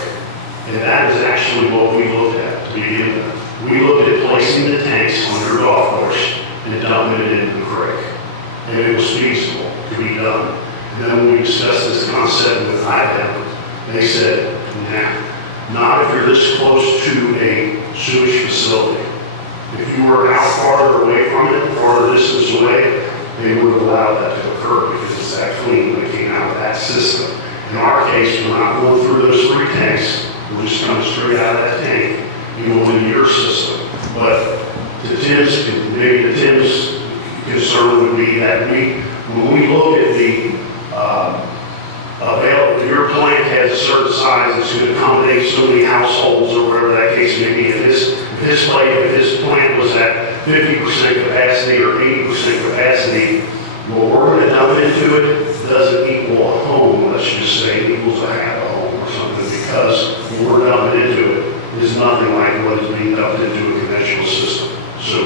And that is actually what we looked at to begin with. We looked at placing the tanks on your golf course and dumping it into the creek. And it was feasible to be done. And then when we discussed this concept with IDEM, they said, nah, not if you're this close to a sewage facility. If you were out farther away from it, farther distance away, they would have allowed that to occur because it's that clean when it came out of that system. In our case, we're not going through those 3 tanks. We're just coming straight out of that tank, you know, into your system. But maybe Tim's concern would be that when we look at the available, your plant has a certain size that's going to accommodate so many households or whatever that case may be. If his plant was at 50% capacity or 80% capacity, what we're going to dump into it doesn't equal a home, let's just say, it equals a half a home or something, because what we're dumping into it is nothing like what is being dumped into a conventional system. So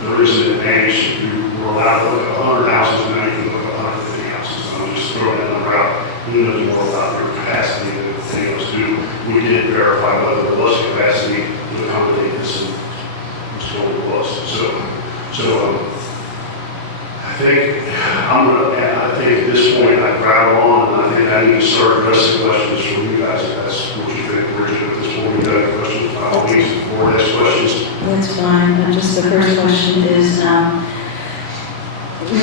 there is an advantage if you were allowed to look at 100 houses, now you can look at 150 houses. I'm just throwing that number out. Who knows more about their capacity than anything else do. We did verify whether there was capacity to accommodate this, and it's totally was. So I think at this point I've rattled on, and I think I need to start addressing questions from you guys. If that's what you think, Bridget, at this point. You got any questions? By all means, the board has questions. That's fine. Just the first question is,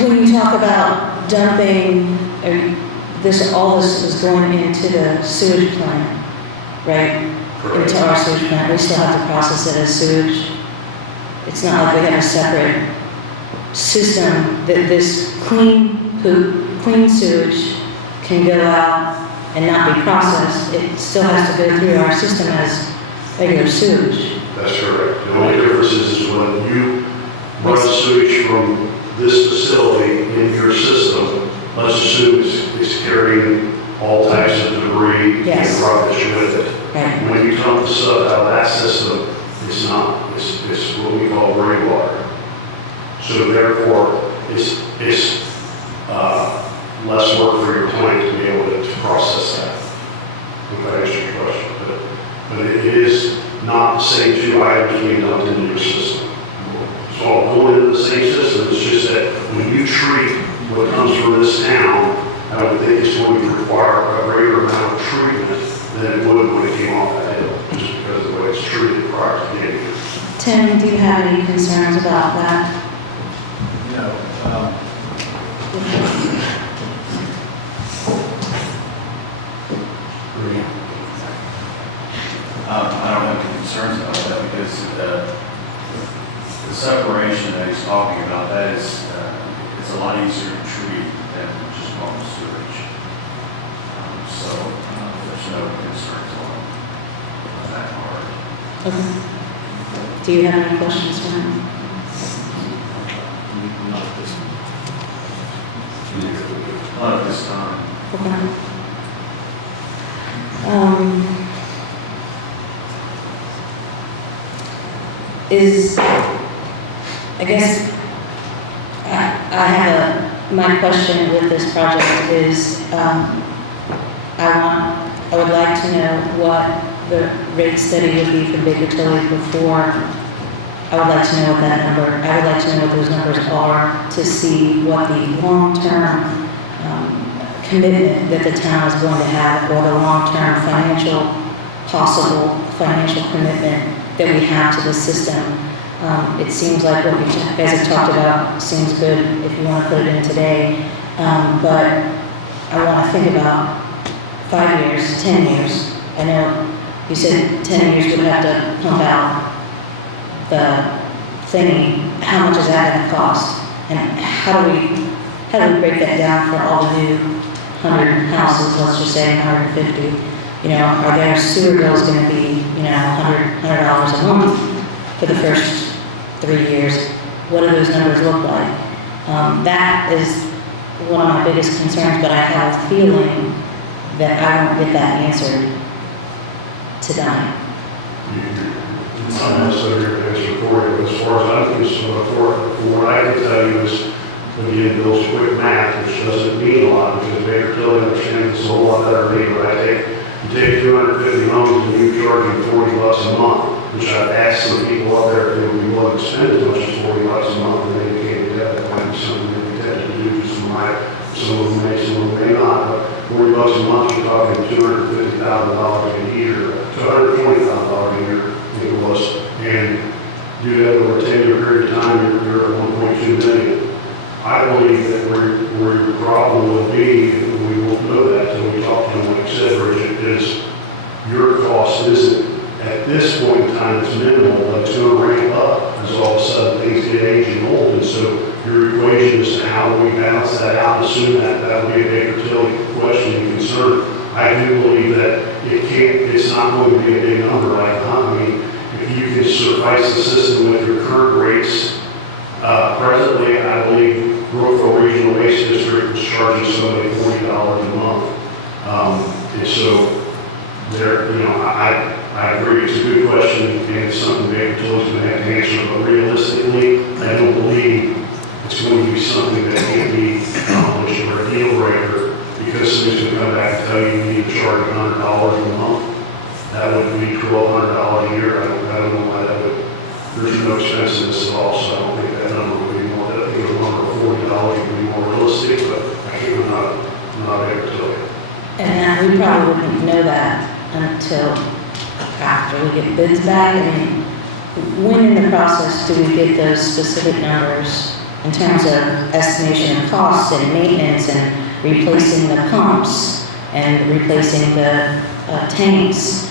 when you talk about dumping, all this is going into the sewage plant, right? Correct. Into our sewage plant. We still have to process it as sewage. It's not like we have a separate system that this clean sewage can go out and not be processed. It still has to go through our system as regular sewage. That's correct. The only difference is when you run sewage from this facility in your system, let's assume it's carrying all types of debris Yes. and rubbish with it. Right. When you dump the stuff out of that system, it's not. It's what we call rainwater. So therefore, it's less work for your client to be able to process that. If that answers your question. But it is not the same two items being dumped into your system. It's all going into the same system. It's just that when you treat what comes from this town, I would think it's going to require a greater amount of treatment than it would when it came off that hill, just because of the way it's treated prior to getting it. Tim, do you have any concerns about that? I don't have any concerns about that because the separation that he's talking about, that is, it's a lot easier to treat than just normal sewage. So there's no concerns on that part. Okay. Do you have any questions for him? Not at this time. Okay. I guess I have my question with this project is, I would like to know what the rate study would be for Baker Tilly before. I would like to know what that number, I would like to know what those numbers are to see what the long-term commitment that the town is going to have, or the long-term possible financial commitment that we have to the system. It seems like what you guys have talked about seems good if you want to put it in today, but I want to think about 5 years, 10 years. I know you said 10 years would have to pump out the thingy. How much is that going to cost? And how do we break that down for all the new 100 houses, let's just say 150? You know, are their sewer bills going to be, $100 a month for the first 3 years? What do those numbers look like? That is one of my biggest concerns, but I have a feeling that I won't get that answered tonight. It's not necessarily your answer for you, but as far as I'm concerned, for what I can tell you is, again, Bill's quick math, which doesn't mean a lot, because Baker Tilly understands it's a whole lot better than me, but you take 250 homes and you charge them $40 a month, which I've asked some people out there if they would be willing to spend as much as $40 a month, and they indicated that might be something they intended to do. Some of them may, some of them may not, but $40 a month, you're talking $250,000 a year, $220,000 a year, I think it was, and do that over a 10-year period of time, you're at $1.2 million. I believe that where your problem will be, and we won't know that until we talk to them, like you said, Bridget, is your cost isn't, at this point in time, it's minimal, but it's going to ramp up as all of a sudden things get aging old. And so your equation as to how do we balance that out, assume that will be a Baker Tilly question and concern. I do believe that it's not going to be a big number right now. I mean, if you can suffice the system with your current rates, presently, I believe Brookville Regional Waste District was charging somebody $40 a month. And so there, I agree, it's a good question, and it's something Baker Tilly's going to have to answer, but realistically, I don't believe it's going to be something that can't be accomplished or a deal breaker, because somebody's going to come back and tell you need to charge $100 a month. That would be $1,200 a year. I don't know why that would, there's no expense in this at all, so I don't think that number would be more, I think a number of $40 would be more realistic, but I'm not able to tell you. And we probably wouldn't know that until after we get bids back. I mean, when in the process do we get those specific numbers in terms of estimation of costs and maintenance and replacing the pumps and replacing the tanks?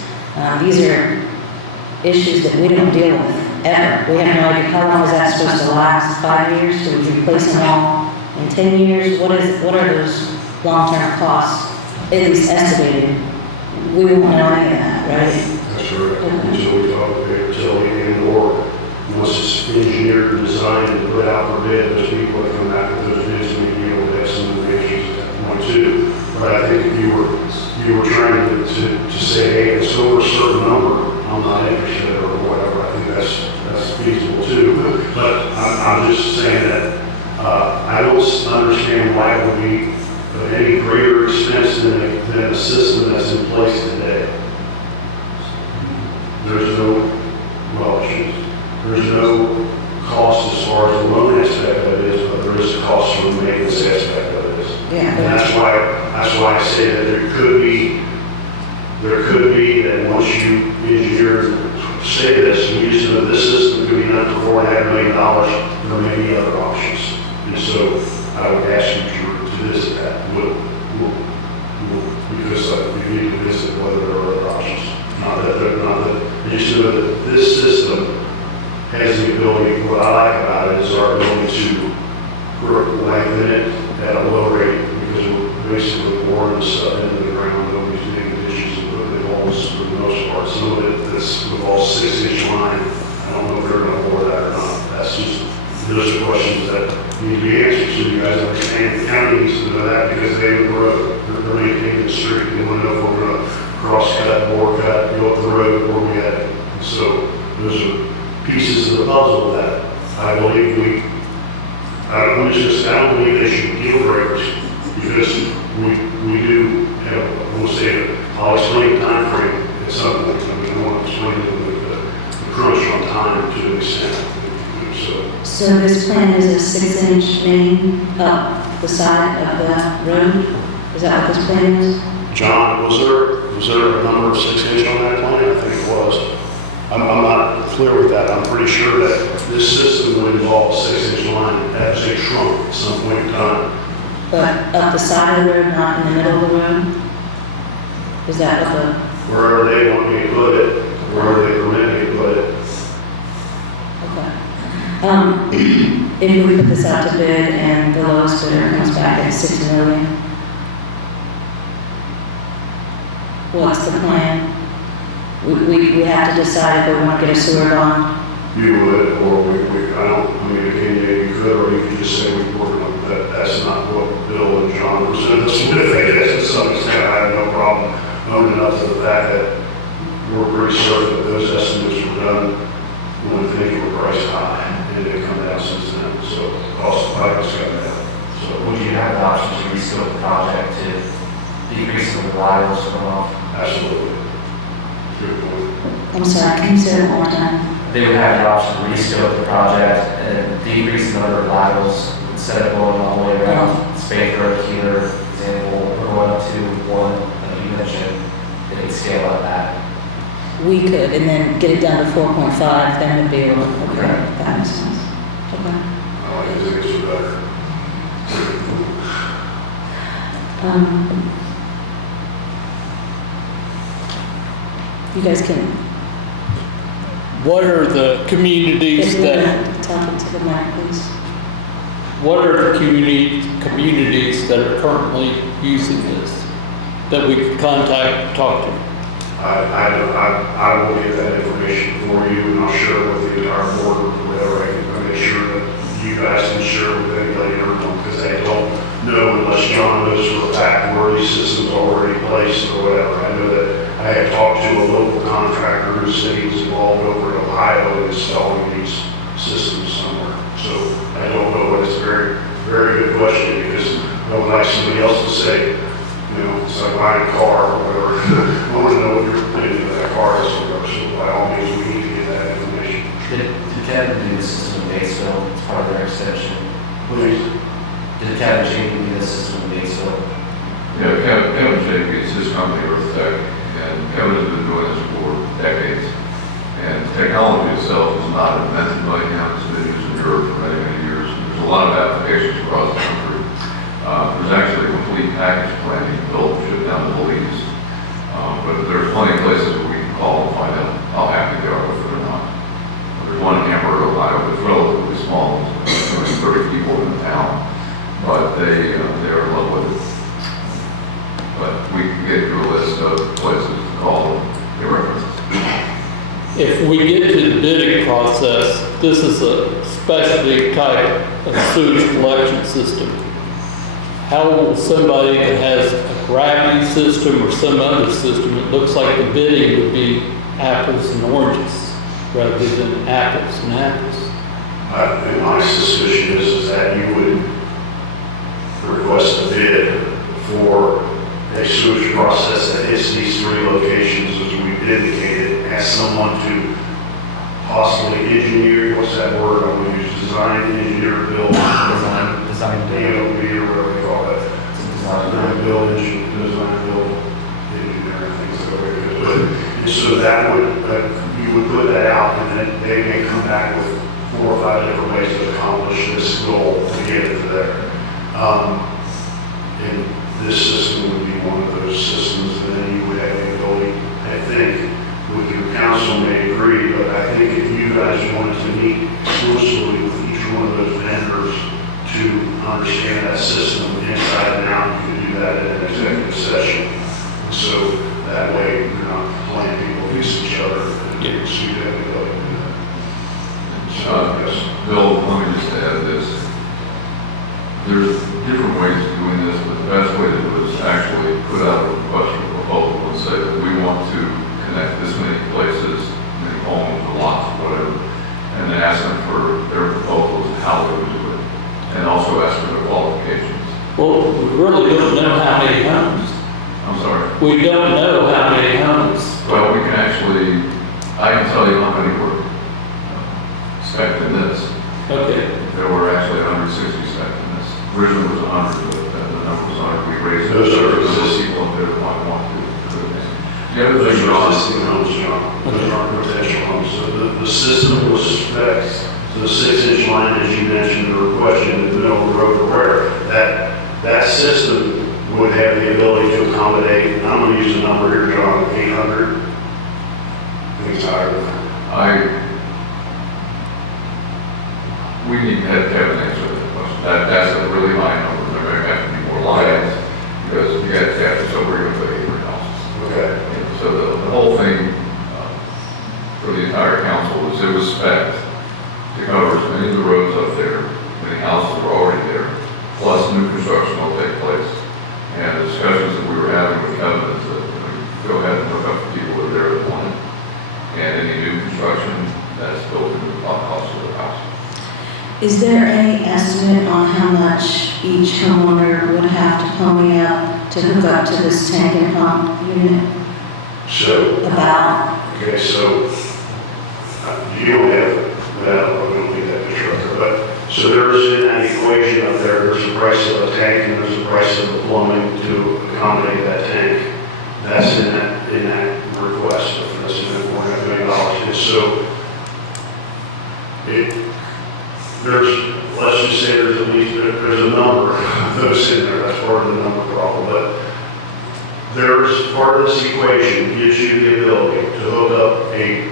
These are issues that we don't deal with ever. We have no idea how long is that supposed to last. 5 years? Do we replace them all in 10 years? What are those long-term costs, at least estimated? We won't know any of that, right? That's correct. And so we talk about Baker Tilly and/or once it's engineered and designed and put out for bid, those people that come back with those bids may be able to have some of the answers at that point too. But I think if you were trying to say, hey, it's over a certain number, I'm not interested or whatever, I think that's feasible too. But I'm just saying that I don't understand why it would be of any greater expense than the system that's in place today. There's no, well, there's no cost as far as the loan aspect of it is, but there is a cost for the maintenance aspect of it. Yeah. And that's why I say that there could be that once you engineer, say this, you use this system could be done for $4.5 million, there may be other options. And so I would ask you to visit that, because we need to visit whether there are other options. Not that, just know that this system has the ability, what I like about it is our ability to lengthen it at a low rate, because we're basically boring the stuff into the ground, nobody's digging ditches and putting holes for the most part. Some of it that's with all 6-inch line, I don't know if they're going to bore that or not. That's just, those are questions that need to be answered, so you guys understand. The county needs to know that because they own the road. They're maintaining the street. They want to know if we're going to cross cut, bore cut, go up the road where we at. And so those are pieces of the puzzle that I believe I don't believe they should be deal breakers, because we do have, we'll say, I'll explain the time frame at some point. I mean, I want to explain the crunch on time to an extent. So this plan is a 6-inch main up the side of the road? Is that what this plan is? John, was there a number of 6-inch on that plan? I think it was. I'm not clear with that. I'm pretty sure that this system would involve a 6-inch line as a trunk at some point in time. But up the side of the road, not in the middle of the road? Is that what the... Wherever they want me to put it, wherever they permit me to put it. Okay. If we put this out to bid and the lowest bidder comes back at $6 million, what's the plan? We have to decide if we want to get a sewer bond. You would, or again, you could, or you could just say we're working on that. That's not what Bill and John presented us with. I guess to some extent, I have no problem owning up to the fact that we're pretty certain that those estimates were done when things were priced high, and they've come down since then. So cost of pipe has come down. So Would you have the option to rescope the project to decrease the reliance runoff? absolutely. Good point. I'm sorry, can you say it one more time? They would have the option to rescope the project and decrease the number of laterals instead of going all the way around Spade Road here, example, or going up to one, like you mentioned, they could scale up that. We could, and then get it down to 4.5, then it'd be able to, okay, Correct. that makes sense. Okay. I think it's better. You guys can, What are the communities if you that, want to talk into the mic, please. what are the communities that are currently using this that we could contact and talk to? I will get that information for you, and I'll share it with the entire board or whatever. I can make sure that you guys can share with anybody in Irvine, because they don't know unless John knows for a fact where these systems are already placed or whatever. I know that I have talked to a local contractor who said he was involved over in Ohio installing these systems somewhere. So I don't know, but it's a very, very good question, because I would like somebody else to say, you know, it's like buying a car or whatever. I want to know what your opinion of that car is, so by all means, we need to get that information. Did Kevin do the system in Batesville as part of their extension? Please. Did Kevin Jacob do the system in Batesville? Yeah, Kevin Jacob, it's his company, Earth Tech, and Kevin has been doing this for decades. And technology itself is not invented by him, it's been used in Europe for many, many years. There's a lot of applications across the country. There's actually a complete package plan built, shipped down to the East. But there's plenty of places where we can call and find out how happy they are with it or not. There's one in Amarillo, Ohio, it's relatively small, there's 30 people in the town, but they are in love with it. But we can get you a list of places to call and get references. If we get to the bidding process, this is a specialty type of sewage collection system. How will somebody that has a gravity system or some other system, it looks like the bidding would be apples and oranges rather than apples and apples? And my suspicion is that you would request a bid sewage process that hits these 3 locations, as we've indicated, as someone to possibly engineer, what's that word I'm going to use, design, engineer, build, Design build. DOB or whatever they call that. Design, build, engineer, things that are very good. And so that would, you would put that out, and then they may come back with 4 or 5 different ways to accomplish this goal to get it to there. And this system would be one of those systems, and then you would have the ability, I think, with your council may agree, but I think if you guys wanted to meet exclusively with each one of those vendors to understand that system inside and out, you could do that in an executive session. And so that way you're not playing people against each other, and you so you have the ability to do that. So, yes. Bill, let me just add this. There's different ways of doing this, but the best way to do it is actually put out a request for proposal and say that we want to connect this many places, many homes, or lots, or whatever, and then ask them for their proposals and how they would do it, and also ask for their qualifications. Well, we really don't know how many homes. I'm sorry. We don't know how many homes. Well, we can actually, I can tell you how many were expecting this. Okay. There were actually 160 expecting this. Originally it was 100, but then the number was 100. We raised it. Those are Those people up there might want to. The other Those thing are is, existing homes, John. Those aren't potential homes. So the system was specs, the 6-inch line, as you mentioned, or questioned, in the middle of the road, or where, that system would have the ability to accommodate, I'm going to use a number here, John, 800. I think it's higher than that. we need to have an answer to that question. That's a really high number. There may have to be more lines because you got to have this over here for 800 houses. Okay. And so the whole thing for the entire council is it was spec to cover as many of the roads up there, many houses were already there, plus new construction will take place. And the discussions that we were having with Kevin is that go ahead and hook up the people that are there at the point. And any new construction that's built into the cost of the house. Is there any estimate on how much each homeowner would have to pony up to hook up to this tank and pump unit? So, About? okay, so you don't have, well, we don't need that picture up there, but so there's in that equation up there, there's a price of a tank and there's a price of the plumbing to accommodate that tank. That's in that request, that's in that $4.5 million. And so let's just say there's at least, there's a number of those in there, that's part of the number problem, but there's part of this equation gives you the ability to hook up a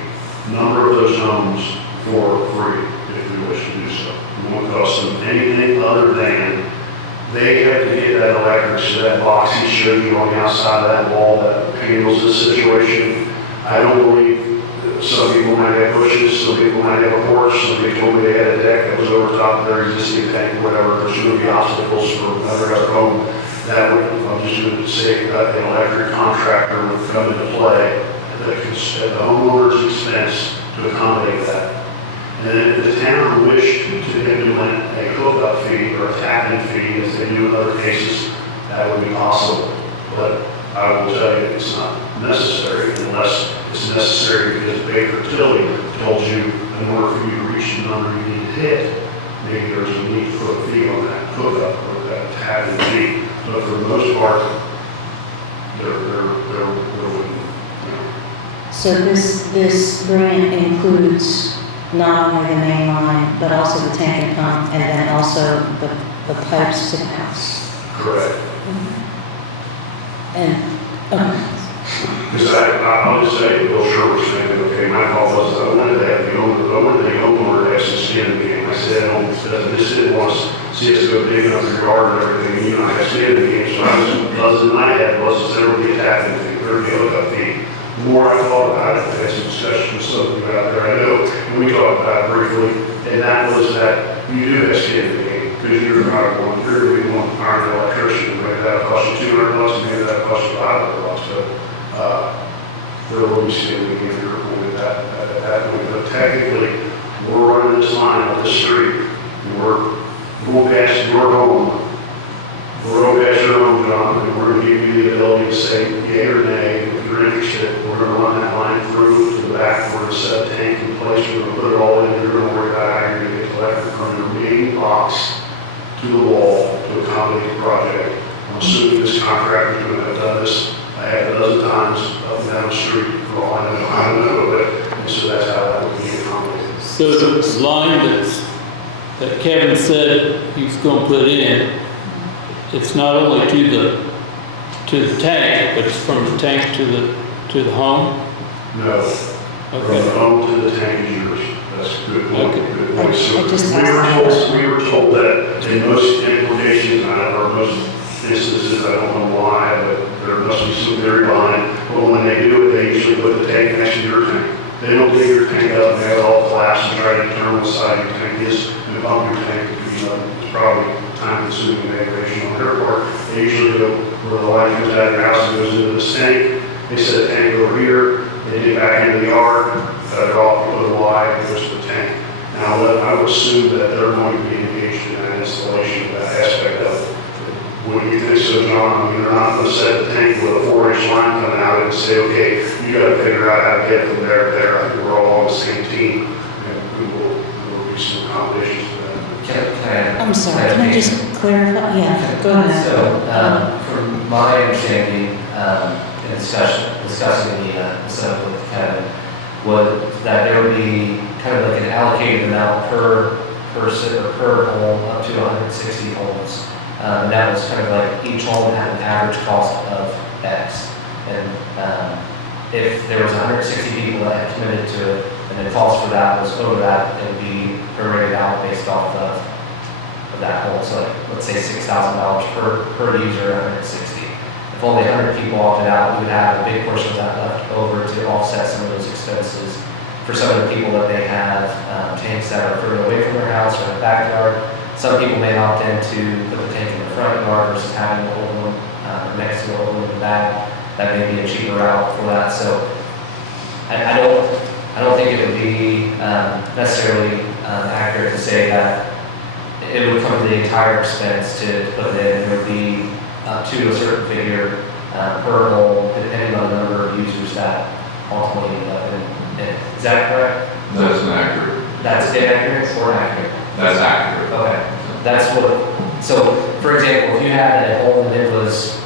number of those homes for free, if you wish to do so. It won't cost them anything other than they have to get that electric, so that box he showed you on the outside of that wall that handles this situation. I don't believe, some people might have bushes, some people might have a porch, somebody told me they had a deck that was over top of their existing tank, whatever, there's going to be obstacles for another home. That would, I'm just going to say, an electric contractor would come into play at the homeowner's expense to accommodate that. And then if the town wished to implement a hookup fee or a tap-in fee, as they do in other cases, that would be possible. But I will tell you, it's not necessary unless it's necessary because Baker Tilly told you in order for you to reach the number you need to hit, maybe there's a need to put a fee on that hookup or that tap-in fee. But for the most part, they're wouldn't, you know. So this grant includes not only the main line, but also the tank and pump, and then also the pipes to the house. Correct. And, okay. Because I'll just say, Bill Schirmer saying, okay, my fault was, I wanted to have the homeowner to have some skin in the game. I said, I just didn't want to see us go digging up your yard and everything, you know, I have skin in the game. So I was buzzing in my head, was there would be a tap-in fee, there would be a hookup fee. The more I thought about it, I had some discussion with some of you out there, I know, and we talked about it briefly, and that was that you do have skin in the game, because you're not going, you're going to be one hiring an electrician, maybe that'll cost you $200, maybe that'll cost you $500, so there will be skin in the game here with that point. But technically, we're running this line up the street, and we're going past your home, The road has your own, John, and we're gonna give you the ability to say yea or nay. If you're interested, we're gonna run that line through to the back, we're gonna set a tank in place, we're gonna put it all in, you're gonna worry about how you're gonna get electric from your main box to the wall to accommodate the project. I'm assuming this contractor's gonna have done this a half a dozen times up and down the street, for all I don't know, but, so that's how that would be accommodated. So the line that Kevin said he's gonna put in, it's not only to the tank, but it's from the tank to the home? No. From the Okay. home to the tank is yours. That's a good point. Okay. Good point. So I just we were told that in most importations, or most instances, I don't know why, but there must be some theory behind, but when they do it, they usually put the tank next to your tank. They don't dig your tank up and have it all collapsed and try to determine what size your tank is and pump your tank. It's probably time-consuming aggravation on their part. They usually go where the line comes out of your house and goes into the tank. They set a tank over here, they dig back into the yard, cut it off, put a Y, and it goes to the tank. Now, I would assume that they're going to be engaged in that installation, that aspect of it. Wouldn't you think so, John? I mean, they're not going to set the tank with a 4-inch line coming out and say, okay, you got to figure out how to get from there to there. I think we're all on the same team, and there will be some accommodations to that. I'm sorry, can I just clarify? Yeah, go ahead. So, from my understanding, in discussing the setup with Kevin, was that there would be kind of like an allocated amount per home up to 160 homes. And that was kind of like each home had an average cost of X. And if there was 160 people that had committed to it, and the cost for that was over that, it would be prorated out based off of that home. So like, let's say $6,000 per user, 160. If only 100 people opted out, we would have a big portion of that left over to offset some of those expenses. For some of the people that they have tanks that are further away from their house or in the backyard, some people may opt in to put the tank in the front yard versus having a whole one next to a hole in the back. That may be a cheaper route for that. So I don't think it would be necessarily accurate to say that it would come to the entire expense to put it in. There would be up to a certain figure per hole, depending on the number of users that ultimately end up in it. Is that correct? That's inaccurate. That's inaccurate or accurate? That's accurate. Okay. That's what, so for example, if you had a home and it was,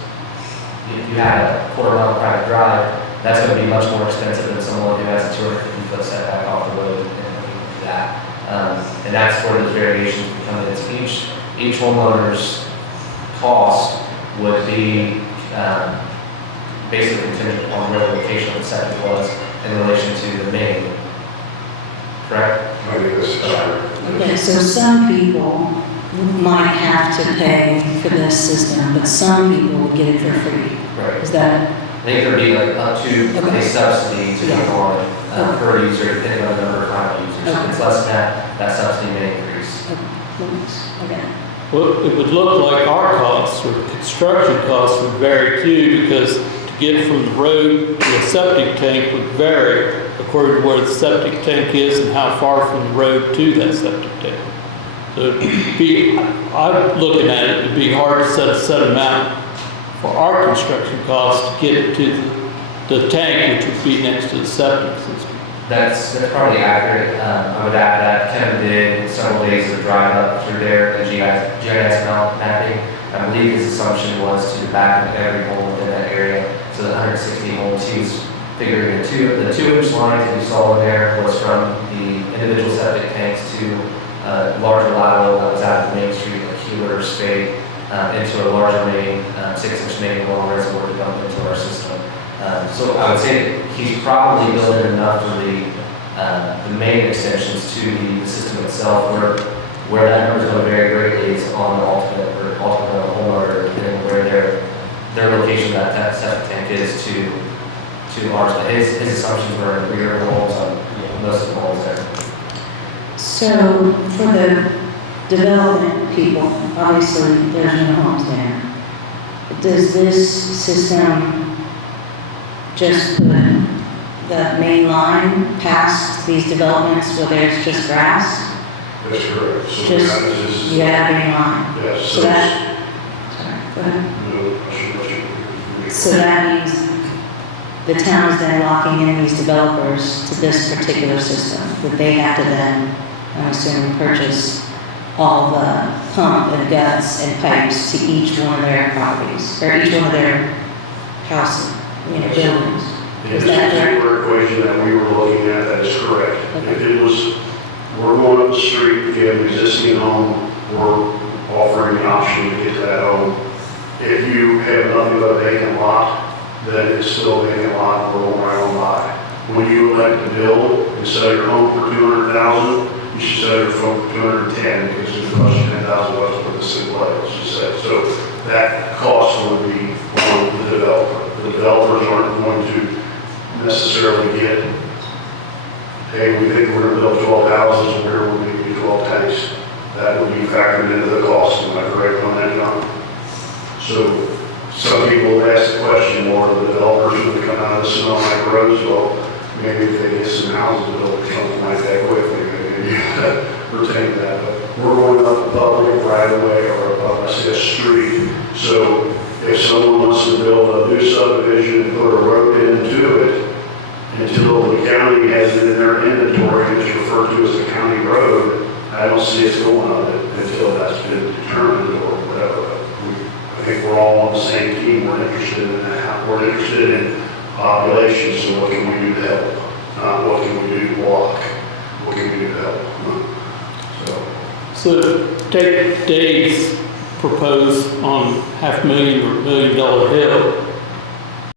if you had a quarter-mile private drive, that's going to be much more expensive than someone who has a 250-foot setback off the road and that. And that's where those variations become in. Each homeowner's cost would be basically contingent upon where the location of the septic was in relation to the main. Correct? I think this is true. Okay, so some people might have to pay for this system, but some people would get it for free. Right. Is that, I think there'd be like up to Okay. a subsidy to Yeah. go on per user, depending on the number of final users. Okay. If it's less than that, that subsidy may increase. okay. Well, it would look like our costs or construction costs would vary too, because to get from the road to the septic tank would vary according to where the septic tank is and how far from the road to that septic tank. So I'm looking at it, it'd be hard to set a set amount for our construction costs to get it to the tank, which would be next to the septic system. That's probably accurate. I would add that Kevin did several days of drive up through there and GIS mapping. I believe his assumption was to back up every home within that area. So the 160 homes, he was figuring the 2-inch line that you saw in there was from the individual septic tanks to a larger lateral that was out of Main Street, like Healer or Spade, into a larger main, 6-inch main along Reservoir to dump into our system. So I would say that he's probably building enough for the main extensions to the system itself, where that number is going to vary greatly is on the ultimate homeowner, depending on where their location of that septic tank is to ours. But his assumptions were in the rear of the homes on most of the homes there. So for the development people, obviously there's no homes there. Does this system just put the main line past these developments where there's just grass? That's correct. So Just, that is, you have main line. yes. So that, Go ahead. No, I should let you. So that means the town is then locking in these developers to this particular system, that they have to then, I'm assuming, purchase all the pump and guts and pipes to each one of their properties, or each one of their houses, buildings. In Is this that correct? particular equation that we were looking at, that is correct. If it was, we're going up the street, if you have an existing home, we're offering the option to get to that home. If you have nothing but a vacant lot, then it's still a vacant lot, we're going right on by. When you elect to build and sell your home for $200,000, you should sell your home for $210 because it costs you $10,000 to put this in place, let's just say. So that cost would be on the developer. The developers aren't going to necessarily get, hey, we think we're going to build 12 houses, and we're going to do 12 tanks. That would be factored into the cost, am I correct on that, John? So some people have asked the question, more of the developers when they come out of the snow like roads, well, maybe if they get some houses built or something like that quickly, maybe retain that. But we're going up a public right away or a street. So if someone wants to build a new subdivision and put a road into it, until the county has it in their inventory and it's referred to as a county road, I don't see us going on it until that's been determined or whatever. I think we're all on the same team. We're interested in that. We're interested in population. So what can we do to help? What can we do to block? What can we do to help? So take Dave's proposed on $500,000 or $1 million hill.